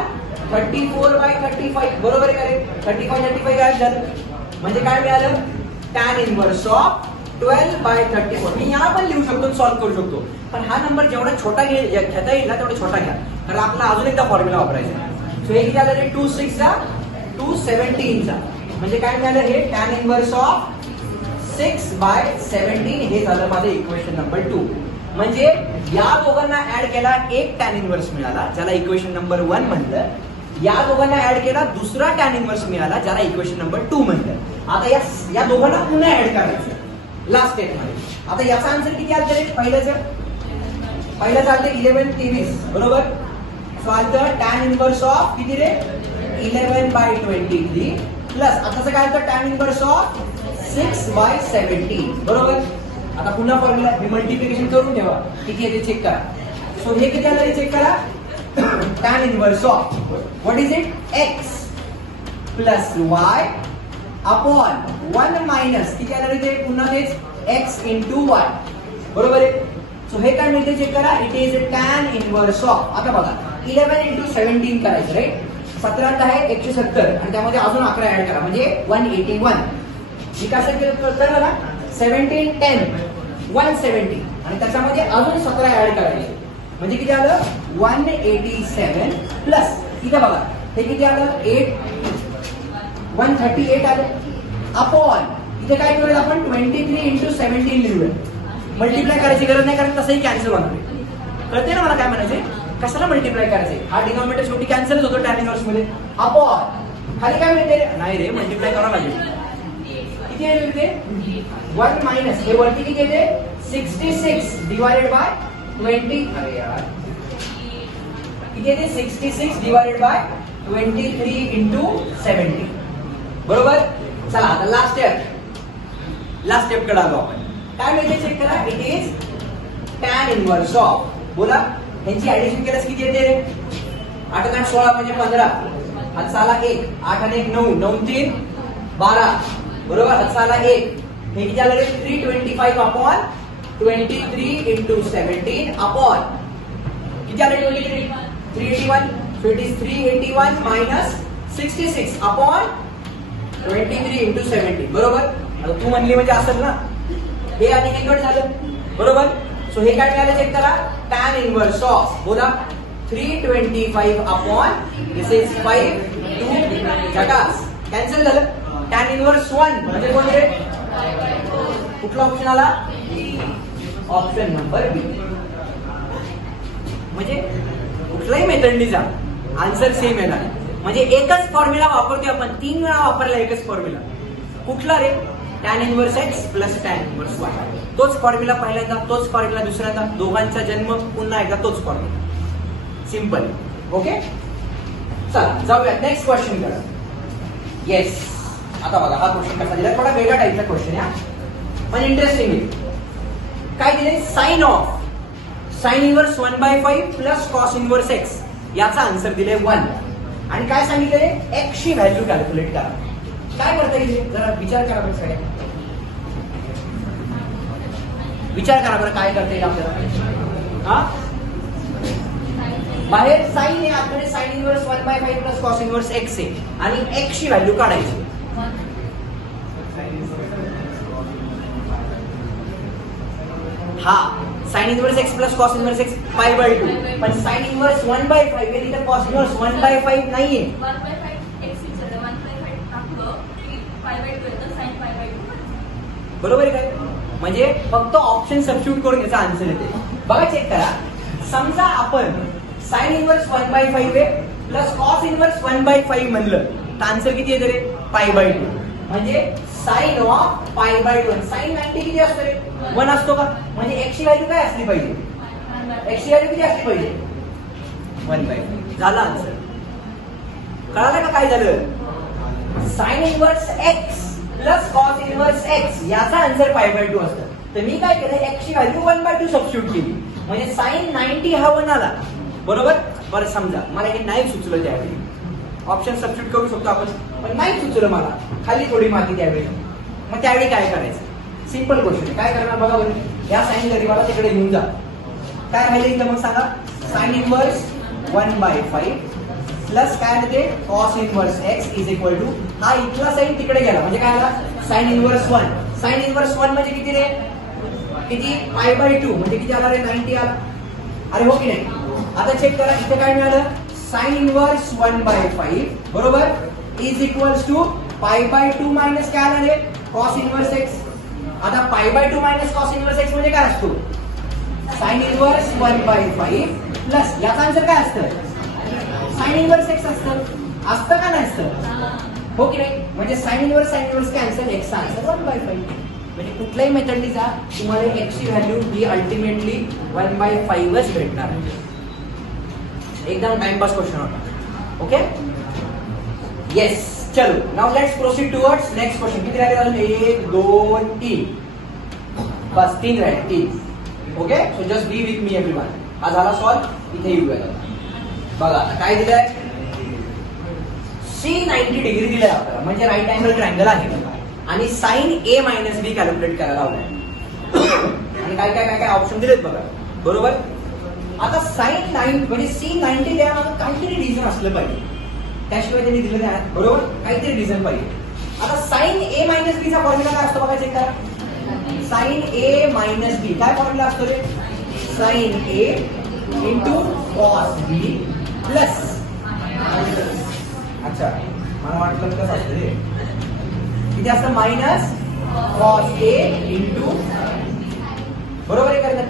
34 by 35 बरोबर आहे का रे 35 काय झालं म्हणजे काय मिळालं टॅन इनव्हर्स ऑफ 12 बाय 34. मी याला पण लिहू शकतो सॉल्व्ह करू शकतो पण हा नंबर जेवढा छोटा घेता येईल ना तेवढा छोटा घ्या कारण आपला अजून एकदा फॉर्म्युला वापरायचा. सो हे किती आलं रे 2 6 चा 217 चा म्हणजे काय मिळालं हे टॅन इनव्हर्स ऑफ 6 बाय 17 हे झालं माझं इक्वेशन नंबर 2. म्हणजे या दोघांना ऍड केला एक टॅन इनव्हर्स मिळाला ज्याला इक्वेशन नंबर 1 म्हणलं. या दोघांना ऍड केला दुसरा टॅन इनव्हर्स मिळाला ज्याला इक्वेशन नंबर 2 म्हणलं. आता या दोघांना पुन्हा ऍड करायचं लास्ट स्टेप मध्ये. आता याचा आन्सर किती आलं रे पहिल्याचं आलं 11 23 बरोबर. सो आलं टॅन इनव्हर्स ऑफ किती रे 11 बाय 23 प्लस आताचं काय आलं टॅन इनव्हर्स ऑफ 6 बाय 17 बरोबर. आता पुन्हा फॉर्म्युला मल्टिप्लिकेशन करून ठेवा किती येते चेक करा. सो हे किती आलं चेक करा tan inverse of what is it x plus y upon 1 minus किती आलं रे ते पुन्हा तेच x into y बरोबर आहे. सो हे काय मिळते चेक करा it is tan inverse of आता बघा 11 into 17 करायचं राईट 17 आहे 170 आणि त्यामध्ये अजून 11 ऍड करा म्हणजे 181. मी कसं केलं तर बघा 17 10 170 आणि त्याच्यामध्ये अजून 17 ऍड करायचे म्हणजे किती आलं 187 प्लस इथे बघा हे किती आलं 138 आलं अपॉन इथे काय करूया आपण 23 into 17 लिहूया. मल्टिप्लाय करायची गरज नाही कारण तसंही कॅन्सल होणार कळते ना मला काय म्हणायचे कशाला मल्टिप्लाय करायचे हा डिनॉमिनेटर शेवटी कॅन्सलच होतो टॅन इनव्हर्स मध्ये. अपॉन खाली काय मिळते नाही रे मल्टिप्लाय करावं लागेल किती येईल ते 1 मायनस हे वरती किती येते 66 डिवाइडेड बाय 20 अरे यार किती येते 66 डिवाइडेड बाय 23 into 70 बरोबर. चला आता लास्ट स्टेप कडे आलो आपण. काय मिळते चेक करा it is tan inverse of बोला यांची ऍडिशन केल्यास किती येते रे 8 आणि 16 म्हणजे 15 हातसाला 1 8 आणि 1 9 9 3 12 बरोबर हातसाला 1 हे किती आलं रे 325 अपॉन 23 into 17 अपॉन किती आलं 23 381 so it is 381 minus 66 upon 23 into 70 बरोबर. आता तू म्हणली म्हणजे असेल ना हे आणि हे कट झालं बरोबर. सो हे काय मिळालं चेक करा tan इनव्हर्स ऑफ बोला 325 अपॉन दिस इज 5 2 झटास कॅन्सल झालं. tan इनव्हर्स 1 म्हणजे कोण रे कुठला ऑप्शन आला ऑप्शन नंबर बी. म्हणजे कुठलाही मेथडनी जा आन्सर सेम येणार. म्हणजे एकच फॉर्म्युला वापरतोय आपण 3 वेळा वापरला एकच फॉर्म्युला कुठला रे tan inverse x plus tan inverse y. तोच फॉर्म्युला पहिल्यांदा तोच फॉर्म्युला दुसऱ्यांदा दोघांचा जन्म पुन्हा एकदा तोच फॉर्म्युला सिंपल. ओके चला जाऊया नेक्स्ट क्वेश्चन करा. येस आता बघा हा क्वेश्चन कसा दिला थोडा वेगळा टाईपचा क्वेश्चन आहे पण इंटरेस्टिंग आहे. काय दिले sine inverse 1/5 plus cos inverse x याचा आन्सर दिले 1 आणि काय सांगितले x ची व्हॅल्यू कॅल्क्युलेट करा. काय करता येईल जरा विचार करा बरं सगळ्या विचार करा बरं काय करता येईल आपल्याला. हा बाहेर साइन आहे आतमध्ये sine inverse 1/5 plus cos inverse x आहे आणि x ची व्हॅल्यू काढायची. हा sine inverse x plus cos inverse x π/2 पण साइन इनव्हर्स 1/5 आहे तिथे कॉस इनव्हर्स 1/5 नाहीये. 1/5 x इज 1/5 टाकलं की π/2 येतं sin π/2 बरोबर आहे काय. म्हणजे फक्त ऑप्शन सबस्टिट्यूट करून याचा आन्सर येते. बघा चेक करा समजा आपण साइन इनव्हर्स 1/5 आहे प्लस कॉस इनव्हर्स 1/5 म्हणलं तर आन्सर किती येते रे π/2 म्हणजे साइन ऑफ π/2 साइन 90 किती असतं रे 1 असतो का म्हणजे x ची व्हॅल्यू काय असली पाहिजे x ची व्हॅल्यू किती असली पाहिजे 1/5 झाला आन्सर. कळालं का काय झालं sine inverse x plus cos inverse x याचा आन्सर π/2 असतं. तर मी काय केलं x ची व्हॅल्यू 1/2 सबस्टिट्यूट केली म्हणजे साइन 90 हा 1 आला, बरोबर. बरं समजा मला हे नाही सुचलं त्यावेळी, ऑप्शन सबस्टिट्यूट करू शकतो आपण, पण नाही सुचलं मला, खाली थोडी माहिती त्यावेळी, मग त्यावेळी काय करायचं? सिंपल क्वेश्चन आहे. काय करणार बघा बरं, या साइन दरिवाला तिकडे घेऊन जा. काय राहिलं इथं मग सांगा? साइन इनवर्स 1/5 प्लस काय होते cos inverse x is equal to, हा इथला साइन तिकडे गेला म्हणजे काय आला? Sine inverse 1. साइन इनवर्स 1 म्हणजे किती रे? किती? π/2 म्हणजे किती आला रे? 90 आला. अरे हो की नाही? आता चेक करा इथे काय मिळालं? साइन इनवर्स 1/5 बरोबर इज इक्वल्स टू π/2 मायनस काय आला रे? Cos inverse x. आता π/2 मायनस कॉस इनवर्स x म्हणजे काय असतो? साइन इनवर्स 1/5 प्लस याचा आन्सर काय असतं? साइन इनवर्स x असतं का नाही असतं? हो की नाही? म्हणजे साइन इनवर्स कॅन्सल, x चा आन्सर 1/5. म्हणजे कुठल्याही मेथडनी जा तुम्हाला x ची व्हॅल्यू ही अल्टिमेटली 1/5च भेटणार. एकदम टाइमपास क्वेश्चन होता. Okay yes. चलो now let's proceed towards next question. किती राहिले अजून? 1 2 3 बस 3 राहिले 3. Okay so just be with me everyone. हा झाला सॉल्व. इथे येऊया बघा आता काय दिलंय? C 90 डिग्री दिलाय आपल्याला म्हणजे राईट अँगल ट्रायंगल आहे आणि sine A minus B calculate करायला लावलाय आणि काय काय काय काय ऑप्शन दिलेत बघा, बरोबर. आता साइन 90 म्हणजे C 90 द्यायला काहीतरी रिझन असलं पाहिजे, त्याशिवाय त्यांनी दिलं नाही, बरोबर. काहीतरी रिझन पाहिजे. आता साइन A मायनस बी चा फॉर्म्युला काय असतो बघा, चेक करा. साइन A मायनस बी काय फॉर्म्युला असतो रे? Sine A into cos B plus, अच्छा मला वाटलं कसं असतं रे, किती असतं? मायनस कॉस ए इंटू, बरोबर आहे का?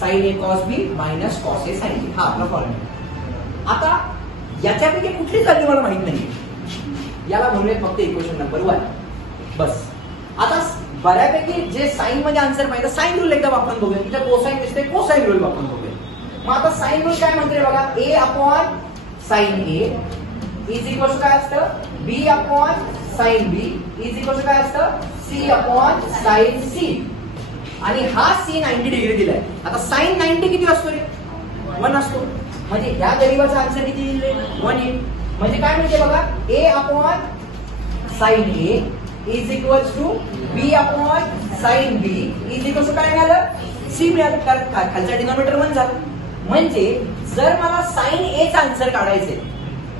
Sign A cos B minus cos A sine B, हा आपला फॉर्म्युला. आता याच्यापैकी कुठलीच व्हॅल्यू मला माहित नाही, याला म्हणूयात फक्त इक्वेशन नंबर 1 बस. आता बऱ्यापैकी जे साइन मध्ये आन्सर पाहिजे, साइन रूल एकदा वापरून बघूया. तिथे कोसाइन दिसते, कोसाइन रूल वापरून बघूया. मग आता साइन रूल काय म्हणते बघा, a upon sine A is equal to काय असतं? b upon sine B is equal to काय असतं? c upon sine C. आणि हा c 90 डिग्री दिलाय. आता साइन 90 किती असतो रे? 1 असतो. म्हणजे ह्या दरिवाचा आन्सर किती दिले? 1 येईल. म्हणजे काय म्हणते बघा, a upon sine A is equal to b upon sine B is equal to काय मिळालं? c मिळालं. कारण खालचा डिनॉमिनेटर 1 झाला. म्हणजे जर मला साइन ए चा आन्सर काढायचे,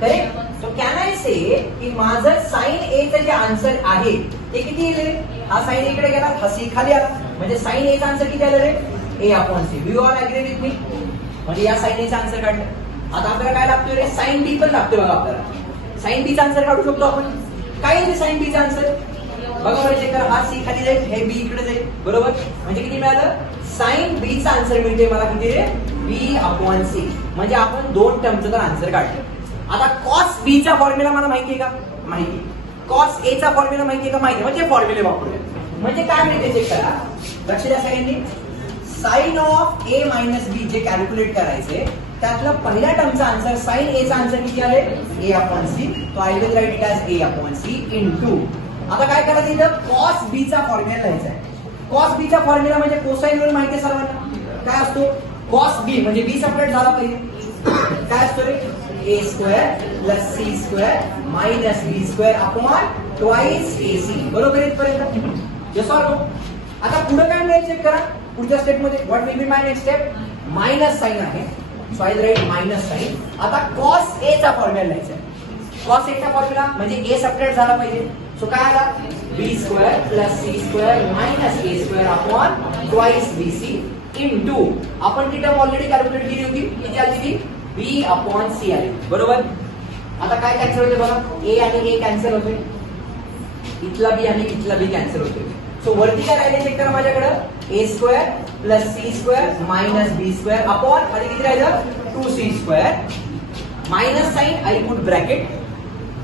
करेक्ट, सो कॅन आय से की माझं साइन ए चं जे आन्सर आहे ते किती येईल? हा साइन इकडे गेला, हा सी खाली आला, म्हणजे साइन ए चा आन्सर किती आलं रे? a upon C. Do you all agree with me? म्हणजे या साइन ए चा आन्सर काढलं. आता आपल्याला काय लागतोय रे? साइन बी पण लागतोय बघा आपल्याला. साइन बी चा आन्सर काढू शकतो आपण. काय आहे साइन बी चा आन्सर? बघा बरं चेक करा. हा सी खाली जाईल, हे बी इकडे जाईल, बरोबर. म्हणजे किती मिळालं? साइन बी चा आन्सर मिळते मला किती रे? b upon C. म्हणजे आपण 2 टर्मचं तर आन्सर काढलं. आता कॉस बी चा फॉर्म्युला मला माहितीये का? माहिती. कॉस ए चा फॉर्म्युला माहितीये का? माहिती. म्हणजे फॉर्म्युले वापरूया. म्हणजे काय माहितीये चेक करा, लक्ष द्या सगळ्यांनी. Sine of A minus B जे कॅल्क्युलेट करायचे त्यातला पहिल्या टर्मचा आन्सर, साइन ए चा आन्सर किती आहे? a upon C. तो I will write it as a upon C into. आता काय करायचं इथं? कॉस बी चा फॉर्म्युला लिहायचा आहे. कॉस बी चा फॉर्म्युला म्हणजे कोसाइन रूल माहिती आहे सर्वांना. काय असतो? कॉस बी म्हणजे बी सेपरेट झाला पाहिजे. काय असतो रे? a square plus C square minus B square upon twice ac. बरोबर इथपर्यंत? Yes or no? आता पुढे काय मिळेल चेक करा. पुढच्या स्टेप मध्ये what will be my next step? Minus sine आहे, so I write minus sine. आता कॉस ए चा फॉर्म्युला लिहायचा आहे. कॉस ए चा फॉर्म्युला म्हणजे a सेपरेट झाला पाहिजे. सो काय आला? B square plus C square minus ए square upon twice BC into, आपण ती टर्म ऑलरेडी कॅल्क्युलेट केली होती, किती आली ती? b अपॉन सी आली, बरोबर. आता काय कॅन्सल होते बघा? a आणि a कॅन्सल होते, इथला b आणि इथला b कॅन्सल होते. सो वरती काय राहिले चेक करा माझ्याकडे? a square plus C square minus B square upon खाली किती राहिलं? 2c square minus sine, I put bracket.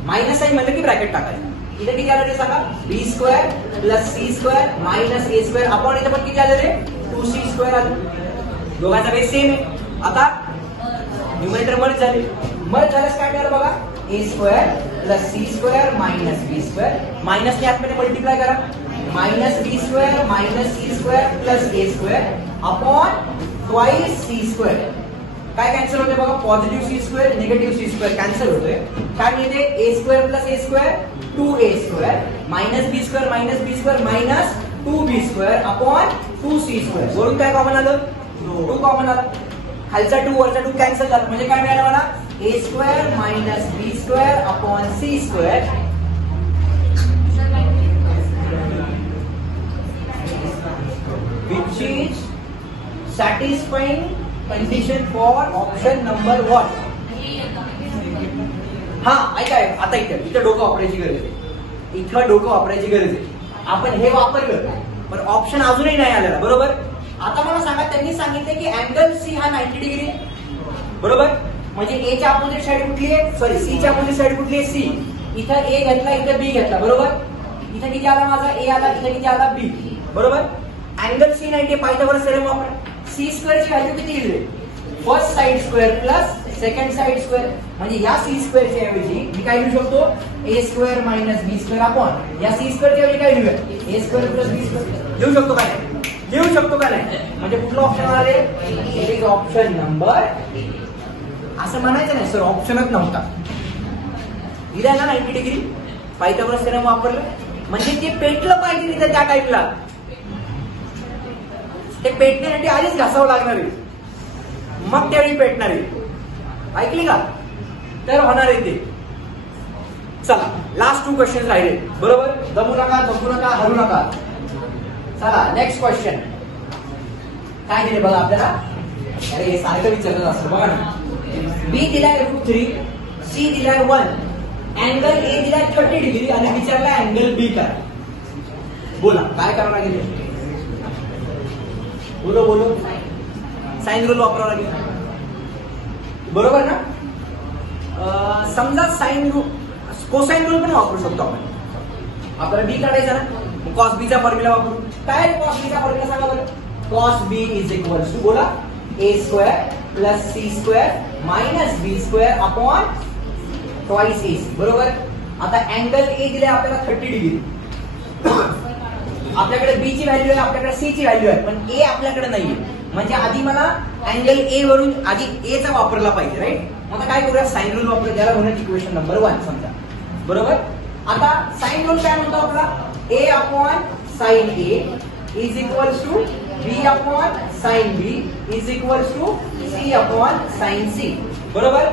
Minus sine म्हणजे की ब्रॅकेट टाकायचं. इथे किती आलं रे सांगा? B square plus C square minus ए स्क्वेअर अपॉन इथे पण किती आलं रे? 2c स्क्वेअर आलं. दोघांचा बेस सेम आहे. आता न्यूमरेटर मर्ज झाले. मर्ज झाल्यास काय मिळालं बघा? A square plus C square minus B square. Minus ने आतमध्ये मल्टिप्लाय करा. Minus B square minus C square plus A square upon twice C square. काय कॅन्सल होते बघा, positive C square negative C square cancel होतोय. काय मिळते, A square plus A square 2a square minus B square minus 2b square upon 2c square. वरून काय common आलं, 2 common आलं. खालचा 2 वरचा 2 कॅन्सल झाला. म्हणजे काय मिळालं मला, A square minus B square upon C square which is satisfying condition for option number what. हा ऐका, आता इथं डोकं वापरायची गरज आहे. इथं डोकं वापरायची गरज आहे. आपण हे वापरलं पण ऑप्शन अजूनही नाही आलेला. बरोबर. आता मला सांगा, त्यांनी सांगितले की अँगल सी हा 90 डिग्री. बरोबर. म्हणजे ए च्या अपोजिट साइड कुठली आहे, सॉरी सी च्या अपोजिट साइड कुठली आहे, सी. इथं ए घेतला, इथं बी घेतला. बरोबर. इथं किती आला माझा, ए आला, इथं किती आला, बी. बरोबर. अँगल सी 90 पायथागोरस थेरम वापरा. सी स्क्वेअर ची व्हॅल्यू किती येईल, first side square plus second side square. म्हणजे या सी स्क्वेअर च्या ऐवजी मी काय लिहू शकतो, ए square minus B square upon या सी स्क्वेअर च्या ऐवजी काय लिहूया, ए स्क्वेअर प्लस बी स्क्वेअर. लिहू शकतो काय, लिहू शकतो का नाही. म्हणजे कुठला ऑप्शन आले, इट इज ऑप्शन नंबर. असं म्हणायचं नाही सर ऑप्शनच नव्हता. दिलाय ना 90 डिग्री, पायथागोरस थेरम वापरलं. म्हणजे ते पेटलं पाहिजे तिथे त्या टाइपला. ते पेटण्यासाठी आधीच घासावं लागणार आहे, मग त्यावेळी पेटणार आहे. ऐकली का, तर होणार आहे ते. चला लास्ट 2 क्वेश्चन राहिले. बरोबर. दमू नका, थकू नका, हरू नका. चला नेक्स्ट क्वेश्चन. काय दिले बघा आपल्याला, अरे हे सारखं विचारत असतं बघा ना. बी दिलाय √3, सी दिलाय 1, अँगल ए दिलाय 30 डिग्री आणि विचारलाय अँगल बी काय. बोला काय करावं लागेल, बोलो बोलो. साइन रूल वापरावा लागेल. बरोबर ना. समजा साइन रूल, कोसाइन रूल पण वापरू शकतो आपण. आपल्याला बी काढायचा ना, कॉस बी चा फॉर्म्युला वापरू. काय कॉस बी चा फॉर्म्युला सांगा बरं. Cos B is equals to, बोला, A square plus C square minus B square upon twice A C. बरोबर. आता अँगल ए दिले आपल्याला 30 डिग्री. आपल्याकडे बी ची व्हॅल्यू आहे, आपल्याकडे सी ची व्हॅल्यू आहे, पण ए आपल्याकडे नाहीये. म्हणजे आधी मला अँगल ए वरून आधी ए चा वापरला पाहिजे, राईट. आता काय करूया, साइन रूल वापरूया. त्याला म्हणून इक्वेशन नंबर 1 समजा. बरोबर. आता साइन रूल काय म्हणतो आपला, A upon sine A is equals to B upon sine B is equals to C upon sine C. बरोबर.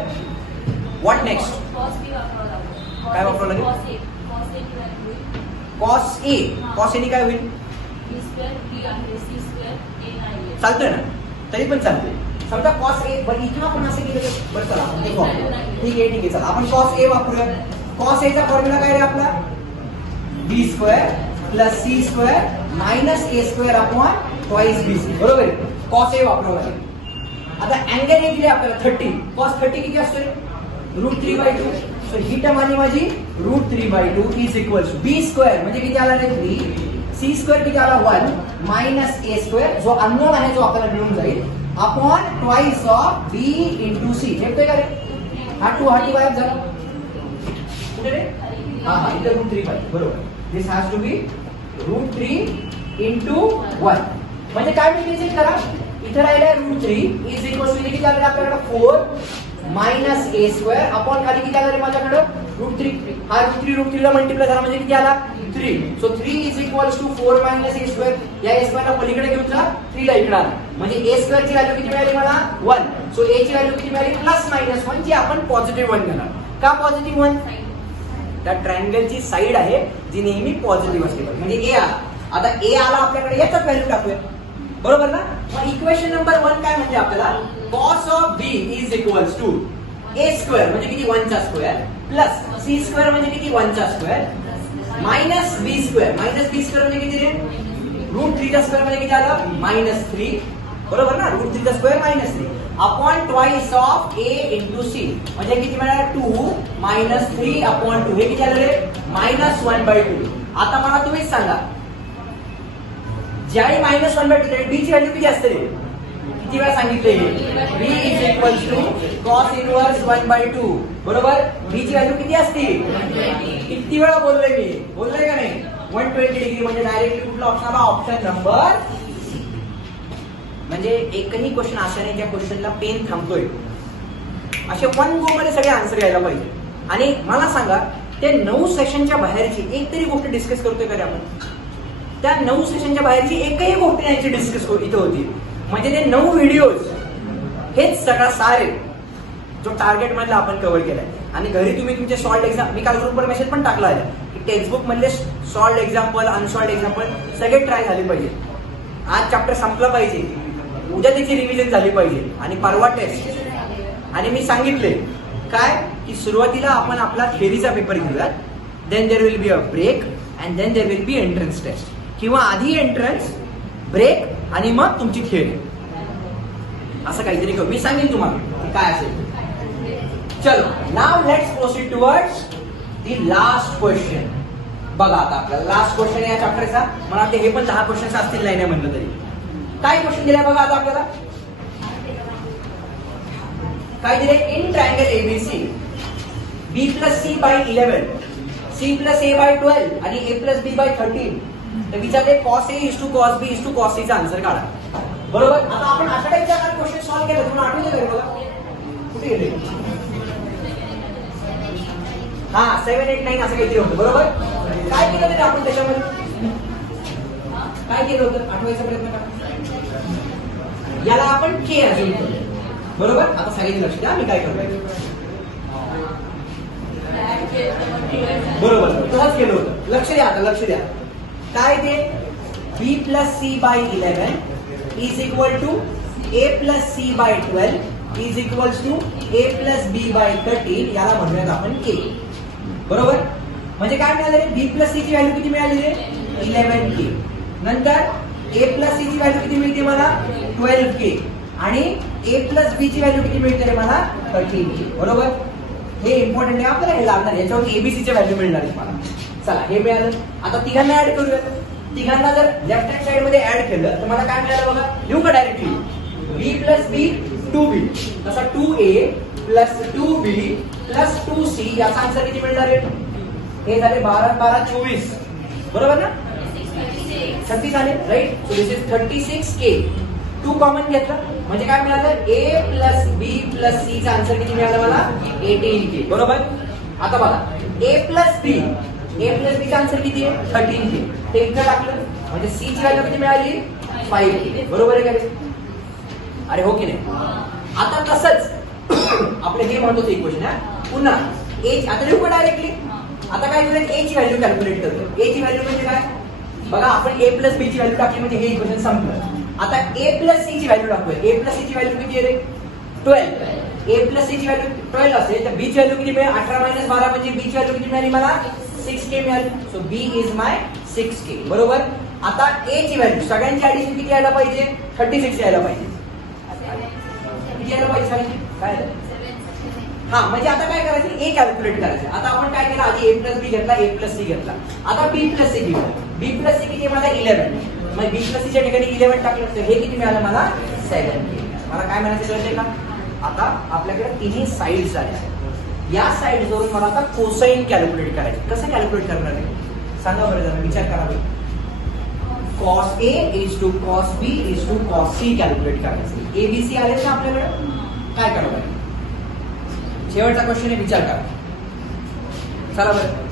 व्हॉट नेक्स्ट, काय वापरावं लागेल, कॉस ए. कॉस ए काय होईल, चालतंय ना, तरी पण चालतंय. समजा कॉस ए, बरं इथं आपण असं केलं, बरं चला आपण ते वापरू. ठीक आहे चला आपण कॉस ए वापरूया. कॉस ए चा फॉर्म्युला काय रे आपला, B square plus C square minus ए square upon twice B C. बरोबर. कॉस ए वापरावं लागेल. आता अँगल ए दिले आपल्याला 30, कॉस 30 किती असतोय, √3/2. सो ही टर्म आली माझी √3/2 is equals to B square म्हणजे किती आला रे 3, सी स्क्वेअर किती आला 1 मायनस ए स्क्वेअर जो अननोन आहे जो आपल्याला मिळून जाईल upon twice of B into C. झेपतोय का रे, हा 2 गायब झाला कुठे रे, हा इथं √3/2. बरोबर. दिस हॅज टू बी √3/1. म्हणजे काय मी चेक करा, इथे राहिलाय √3 इज इक्वल टू किती आलं आपल्याकडे 4 मायनस ए स्क्वेअर अपॉन खाली किती आलं रे माझ्याकडे √3. हा √3 ला मल्टिप्लाय झाला म्हणजे किती आला 3. So 3 is equals to 4 minus A square. या ए स्क्वेअर ला पलीकडे घेऊन जा, 3 ला इकडे आला म्हणजे ए स्क्वेअर ची व्हॅल्यू किती मिळाली मला 1. सो ए ची व्हॅल्यू किती मिळाली +-1 जी आपण पॉझिटिव्ह 1 घेणार. का पॉझिटिव्ह 1, त्या ट्रायंगलची साइड आहे जी नेहमी पॉझिटिव्ह असते. म्हणजे ए आला, आता ए आला आपल्याकडे याचाच व्हॅल्यू टाकूया. बरोबर ना. मग इक्वेशन नंबर 1 काय म्हणजे आपल्याला cos of b is equals to a square म्हणजे किती 1 चा स्क्वेअर प्लस c स्क्वेअर म्हणजे किती 1 चा स्क्वेअर मायनस b स्क्वेअर म्हणजे किती रे √3 चा स्क्वेअर म्हणजे किती आलं -3. बरोबर ना. √3 चा square -3 upon twice of a into c म्हणजे किती मिळालं 2 -3 अपॉन 2 हे किती आलं रे -1/2. आता मला तुम्हीच सांगा ज्यावेळी -1/2 b ची व्हॅल्यू किती असते रे, किती वेळा सांगितले b is equals to cos inverse 1/2. बरोबर. b ची व्हॅल्यू किती असते, किती वेळा बोललोय मी, बोललोय का नाही 120 डिग्री. म्हणजे डायरेक्टली कुठला ऑप्शन आला ऑप्शन नंबर म्हणजे एकही क्वेश्चन असा नाही ज्या क्वेश्चनला पेन थांबतोय. असे 1 गो मध्ये सगळे आन्सर यायला पाहिजे. आणि मला सांगा त्या 9 सेशनच्या बाहेरची एक तरी गोष्ट डिस्कस करतोय का रे आपण? त्या 9 सेशनच्या बाहेरची एकही गोष्ट यांची डिस्कस इथं होती. म्हणजे ते 9 व्हिडिओज हेच सगळा सारे जो टार्गेट मधला आपण कव्हर केलाय. आणि घरी तुम्ही तुमचे सॉल्ट एक्झाम, मी काल ग्रुपवर मेसेज पण टाकला आहे की टेक्स्टबुक मधले सॉल्ट एक्झाम्पल, अनसॉल्ट एक्झाम्पल सगळे ट्राय झाले पाहिजे. आज चॅप्टर संपला पाहिजे, उद्या त्याची रिव्हिजन झाली पाहिजे आणि परवा टेस्ट. आणि मी सांगितले काय की सुरुवातीला आपण आपला थेअरीचा पेपर घेऊयात, then there will be a break and then there will be entrance test, किंवा आधी एंट्रन्स, ब्रेक आणि मग तुमची थिअरी, असं काहीतरी करू. मी सांगेन तुम्हाला काय असेल. चलो now let's proceed towards the last question. बघा आता आपल्याला लास्ट क्वेश्चन या चॅप्टरचा, मला वाटतं हे पण 10 क्वेश्चन असतील नाही म्हणलं तरी. काय क्वेश्चन दिलाय बघा आता आपल्याला. काय दिले? In triangle ABC B plus C by 11, C plus A by 12 आणि ए प्लस बी बाय 13. तर विचारते cos A is to cos B is to cos C चा आन्सर काढा. बरोबर. आता आपण अशा टाईपचा क्वेश्चन सॉल्व्ह केला, तुम्हाला आठवलं का बघा? कुठे गेले? हा 7, 8, 9 असं काहीतरी होतं. बरोबर. काय केलं तरी आपण त्याच्यामध्ये काय केलं होतं आठवायचा प्रयत्न करा. याला आपण के अजून केलं. बरोबर. आता सगळ्यांनी लक्ष द्या मी काय करतोय. बरोबर तसंच केलं होतं. लक्ष द्या, आता लक्ष द्या. काय ते B plus C by 11 is equal to A plus C by 12 is equal to A plus B by 13. याला म्हणूयात आपण के. बरोबर. म्हणजे काय मिळाले? बी प्लस सी ची व्हॅल्यू किती मिळाली रे? 11K. नंतर ए प्लस सी ची व्हॅल्यू किती मिळते मला? 12K. आणि ए प्लस बी ची व्हॅल्यू किती मिळते रे मला? 13K. बरोबर. हे इम्पॉर्टंट आहे आपल्याला, हे लागणार. याच्यावर एबीसीच्या व्हॅल्यू मिळणार आहे मला. चला हे मिळालं. आता तिघांना ऍड करूया. तिघांना जर लेफ्ट हँड साइड मध्ये ऍड केलं तर मला काय मिळालं बघा. लिहू का डायरेक्टली? बी प्लस बी 2B, तसा 2A plus 2B plus 2C. याचा आन्सर किती मिळणार आहे? हे झाले 12, 12, 24. बरोबर ना? 36 झाले. Right. So this is 36K. 2 common घेतलं म्हणजे काय मिळालं? A plus B plus C चा आन्सर किती मिळाला मला? 18K. बरोबर. आता बघा ए प्लस बी चा आन्सर किती आहे? 13K. ते इथं टाकलं म्हणजे सी ची व्हॅल्यू किती मिळाली? 5K. बरोबर आहे का? अरे हो की नाही? आता तसंच आपलं हे म्हणतो इक्वेशन आहे पुन्हा ए. आता लिहू का डायरेक्टली? आता काय करूया? ए ची व्हॅल्यू कॅल्क्युलेट करतो. ए ची व्हॅल्यू म्हणजे काय बघा, आपण ए प्लस बी ची व्हॅल्यू टाकली म्हणजे हे इक्वेशन संपलं. आता ए प्लस सी ची व्हॅल्यू टाकूया. ए प्लस सी ची व्हॅल्यू किती आहे रे? 12. ए प्लस सी ची व्हॅल्यू 12 असेल तर बी ची व्हॅल्यू किती मिळेल? 18 - 12 म्हणजे बी ची व्हॅल्यू किती मिळाली मला? 6K मिळाली. So B is my 6K. बरोबर. आता ए ची व्हॅल्यू सगळ्यांची ऍडिशन किती यायला पाहिजे? 36 यायला पाहिजे. किती यायला पाहिजे सगळ्यांची? काय? हा म्हणजे आता काय करायचं? ए कॅल्क्युलेट करायचं. आता आपण काय केलं? आधी ए प्लस बी घेतला, ए प्लस सी घेतला. आता बी प्लस सी घेऊ. बी प्लस सी किती मला? 11. मग बी प्लस सीच्या ठिकाणी 11 टाकलं तर हे किती मिळालं मला? 7K. मला काय म्हणायचं कळतंय का? आता आपल्याकडे तिन्ही साईड्स झाल्या. या साईड वरून मला आता कोसाइन कॅल्क्युलेट करायचं. कसं कॅल्क्युलेट करणार आहे सांगा बरं, जरा विचार करा. Cos A is to cos B is to cos C calculate करायचं. एबीसी आले ना आपल्याकडे, काय करावं? शेवटचा क्वेश्चन आहे, विचार करा. चला बरं.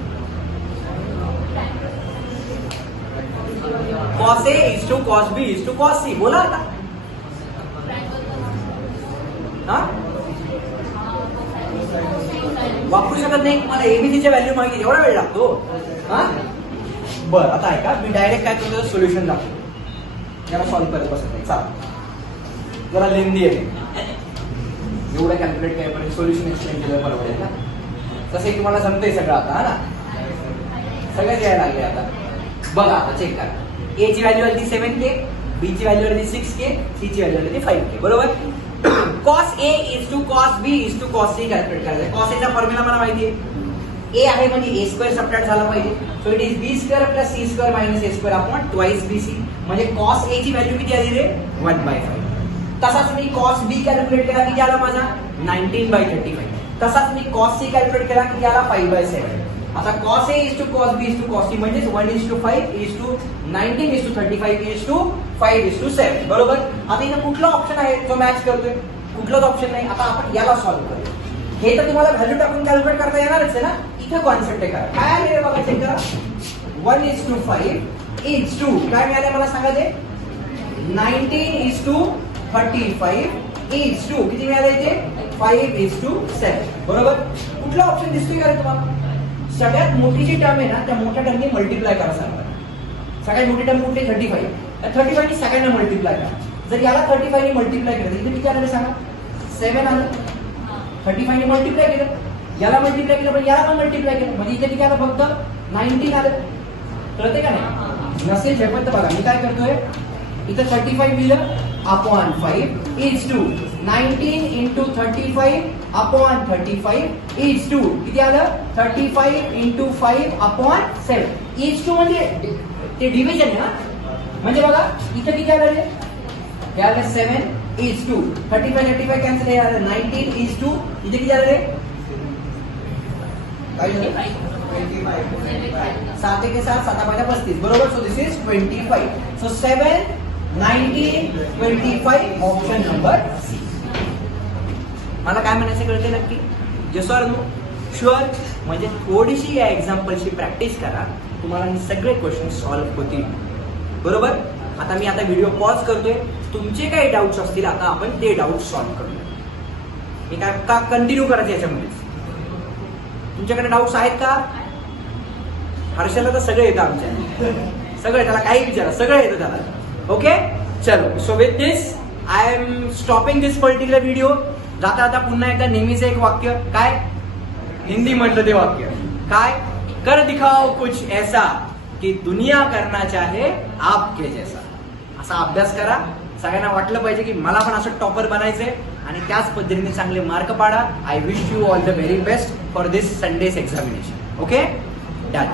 Cos A is to cos B is to cos C. बोला आता. हा वापरू शकत नाही. मला एबीसीच्या व्हॅल्यू माहिती, एवढा वेळ लागतो. हा बरं. आता आहे का, मी डायरेक्ट काय करतो? सोल्युशन दाखवतो. याला सॉल्व्ह करत बसत नाही. चालेल. जरा लेंदी आहे एवढं कॅल्क्युलेट केल्यापर्यंत सोल्युशन एक्सप्लेन केलं परवडेल ना. तसं तुम्हाला जमतंय सगळं आता. हा ना, सगळं यायला लागले आता. बघा आता चेक करा. ए ची व्हॅल्यू आली 7K, बी ची व्हॅल्यू आली 6K, सी ची व्हॅल्यू आली 5K. बरोबर. Cos A is to cos B is to cos C calculate करायचं. कॉस एचा फॉर्म्युला मला माहिती आहे. ए आहे म्हणजे ए स्क्वेअर सबट्रॅक्ट झाला पाहिजे. So it is B square plus C square minus A square upon twice B C. म्हणजे कॉस ए ची व्हॅल्यू किती आली रे? 1/5. तसाच मी कॉस बी कॅल्क्युलेट केला किती आला माझा? 19/35. तसाच मी कॉस सी कॅल्क्युलेट केला किती आला? 5/7. आता cos A is to cos B is to cos C म्हणजेच 1:5 is to 19 is to 35 is to 5 is to 7 बरोबर. आता इथे कुठला ऑप्शन आहे जो मॅच करतोय? कुठलाच ऑप्शन नाही. आता आपण याला सॉल्व्ह करूया. हे तर तुम्हाला व्हॅल्यू टाकून कॅल्क्युलेट करता येणारच आहे ना. इथे कॉन्सेप्ट आहे का काय आहे बघा चेक करा. 1:5 is to काय मिळाले मला सांगा ते 19 is to 35 is to किती मिळाले इथे 5 is to 7 बरोबर. कुठला ऑप्शन दिसतोय का तुम्हाला? सगळ्यात मोठी जी टर्म आहे ना त्या मोठ्या टर्मने मल्टिप्लाय करा सांगा. सगळ्यात मोठी टर्म कुठली 35. 35 ने सगळ्यांना मल्टिप्लाय करा. जर याला 35 ने मल्टिप्लाय केलं इथे किती आलं सांगा 7 आलं. 35 ने मल्टिप्लाय केलं याला मल्टिप्लाय केलं पण याला पण मल्टिप्लाय केलं म्हणजे इथे किती आलं फक्त 19 आलं. कळते का नाही? नसेल झेपत बघा मी काय करतोय इथं 35 लिहिलं upon 5 is to 19 into 35 upon 35 is to किती आलं 35 इंटू 5 अपॉन 7 इज टू म्हणजे ते डिव्हिजन आहे ना. म्हणजे बघा इथं किती आलं रे हे आलं 7 इज टू 35 कॅन्सल हे आलं 19 इज टू इथे किती आलं रे काय झालं 7 के साथ 7 5 35 बरोबर. So this is 25. So 7 19 25 option number C. मला काय म्हणायचं कळते नक्की? जे सर शुअर म्हणजे थोडीशी या एक्झाम्पलची प्रॅक्टिस करा तुम्हाला हे सगळे क्वेश्चन सॉल्व्ह होतील बरोबर. आता मी आता व्हिडिओ पॉज करतोय. तुमचे काही डाऊट्स असतील आता आपण ते डाऊट सॉल्व्ह करूया. मी काय का कंटिन्यू करायचं याच्यामध्ये? तुमच्याकडे डाऊट्स आहेत का? हर्षाला तर सगळे येतं आमच्या सगळे त्याला काही विचारा सगळं येतं त्याला. ओके चलो. So with this I am stopping this particular video. जाता जाता पुन्हा एकदा नेहमीचं एक वाक्य काय हिंदी म्हटलं ते वाक्य काय कर दिखाओ कुछ ऐसा की दुनिया करना चाहे आपके जैसा. असा अभ्यास करा. सगळ्यांना वाटलं पाहिजे की मला पण असं टॉपर बनायचंय आणि त्याच पद्धतीने चांगले मार्क पाडा. I wish you all the very best for this Sundays examination. Okay done.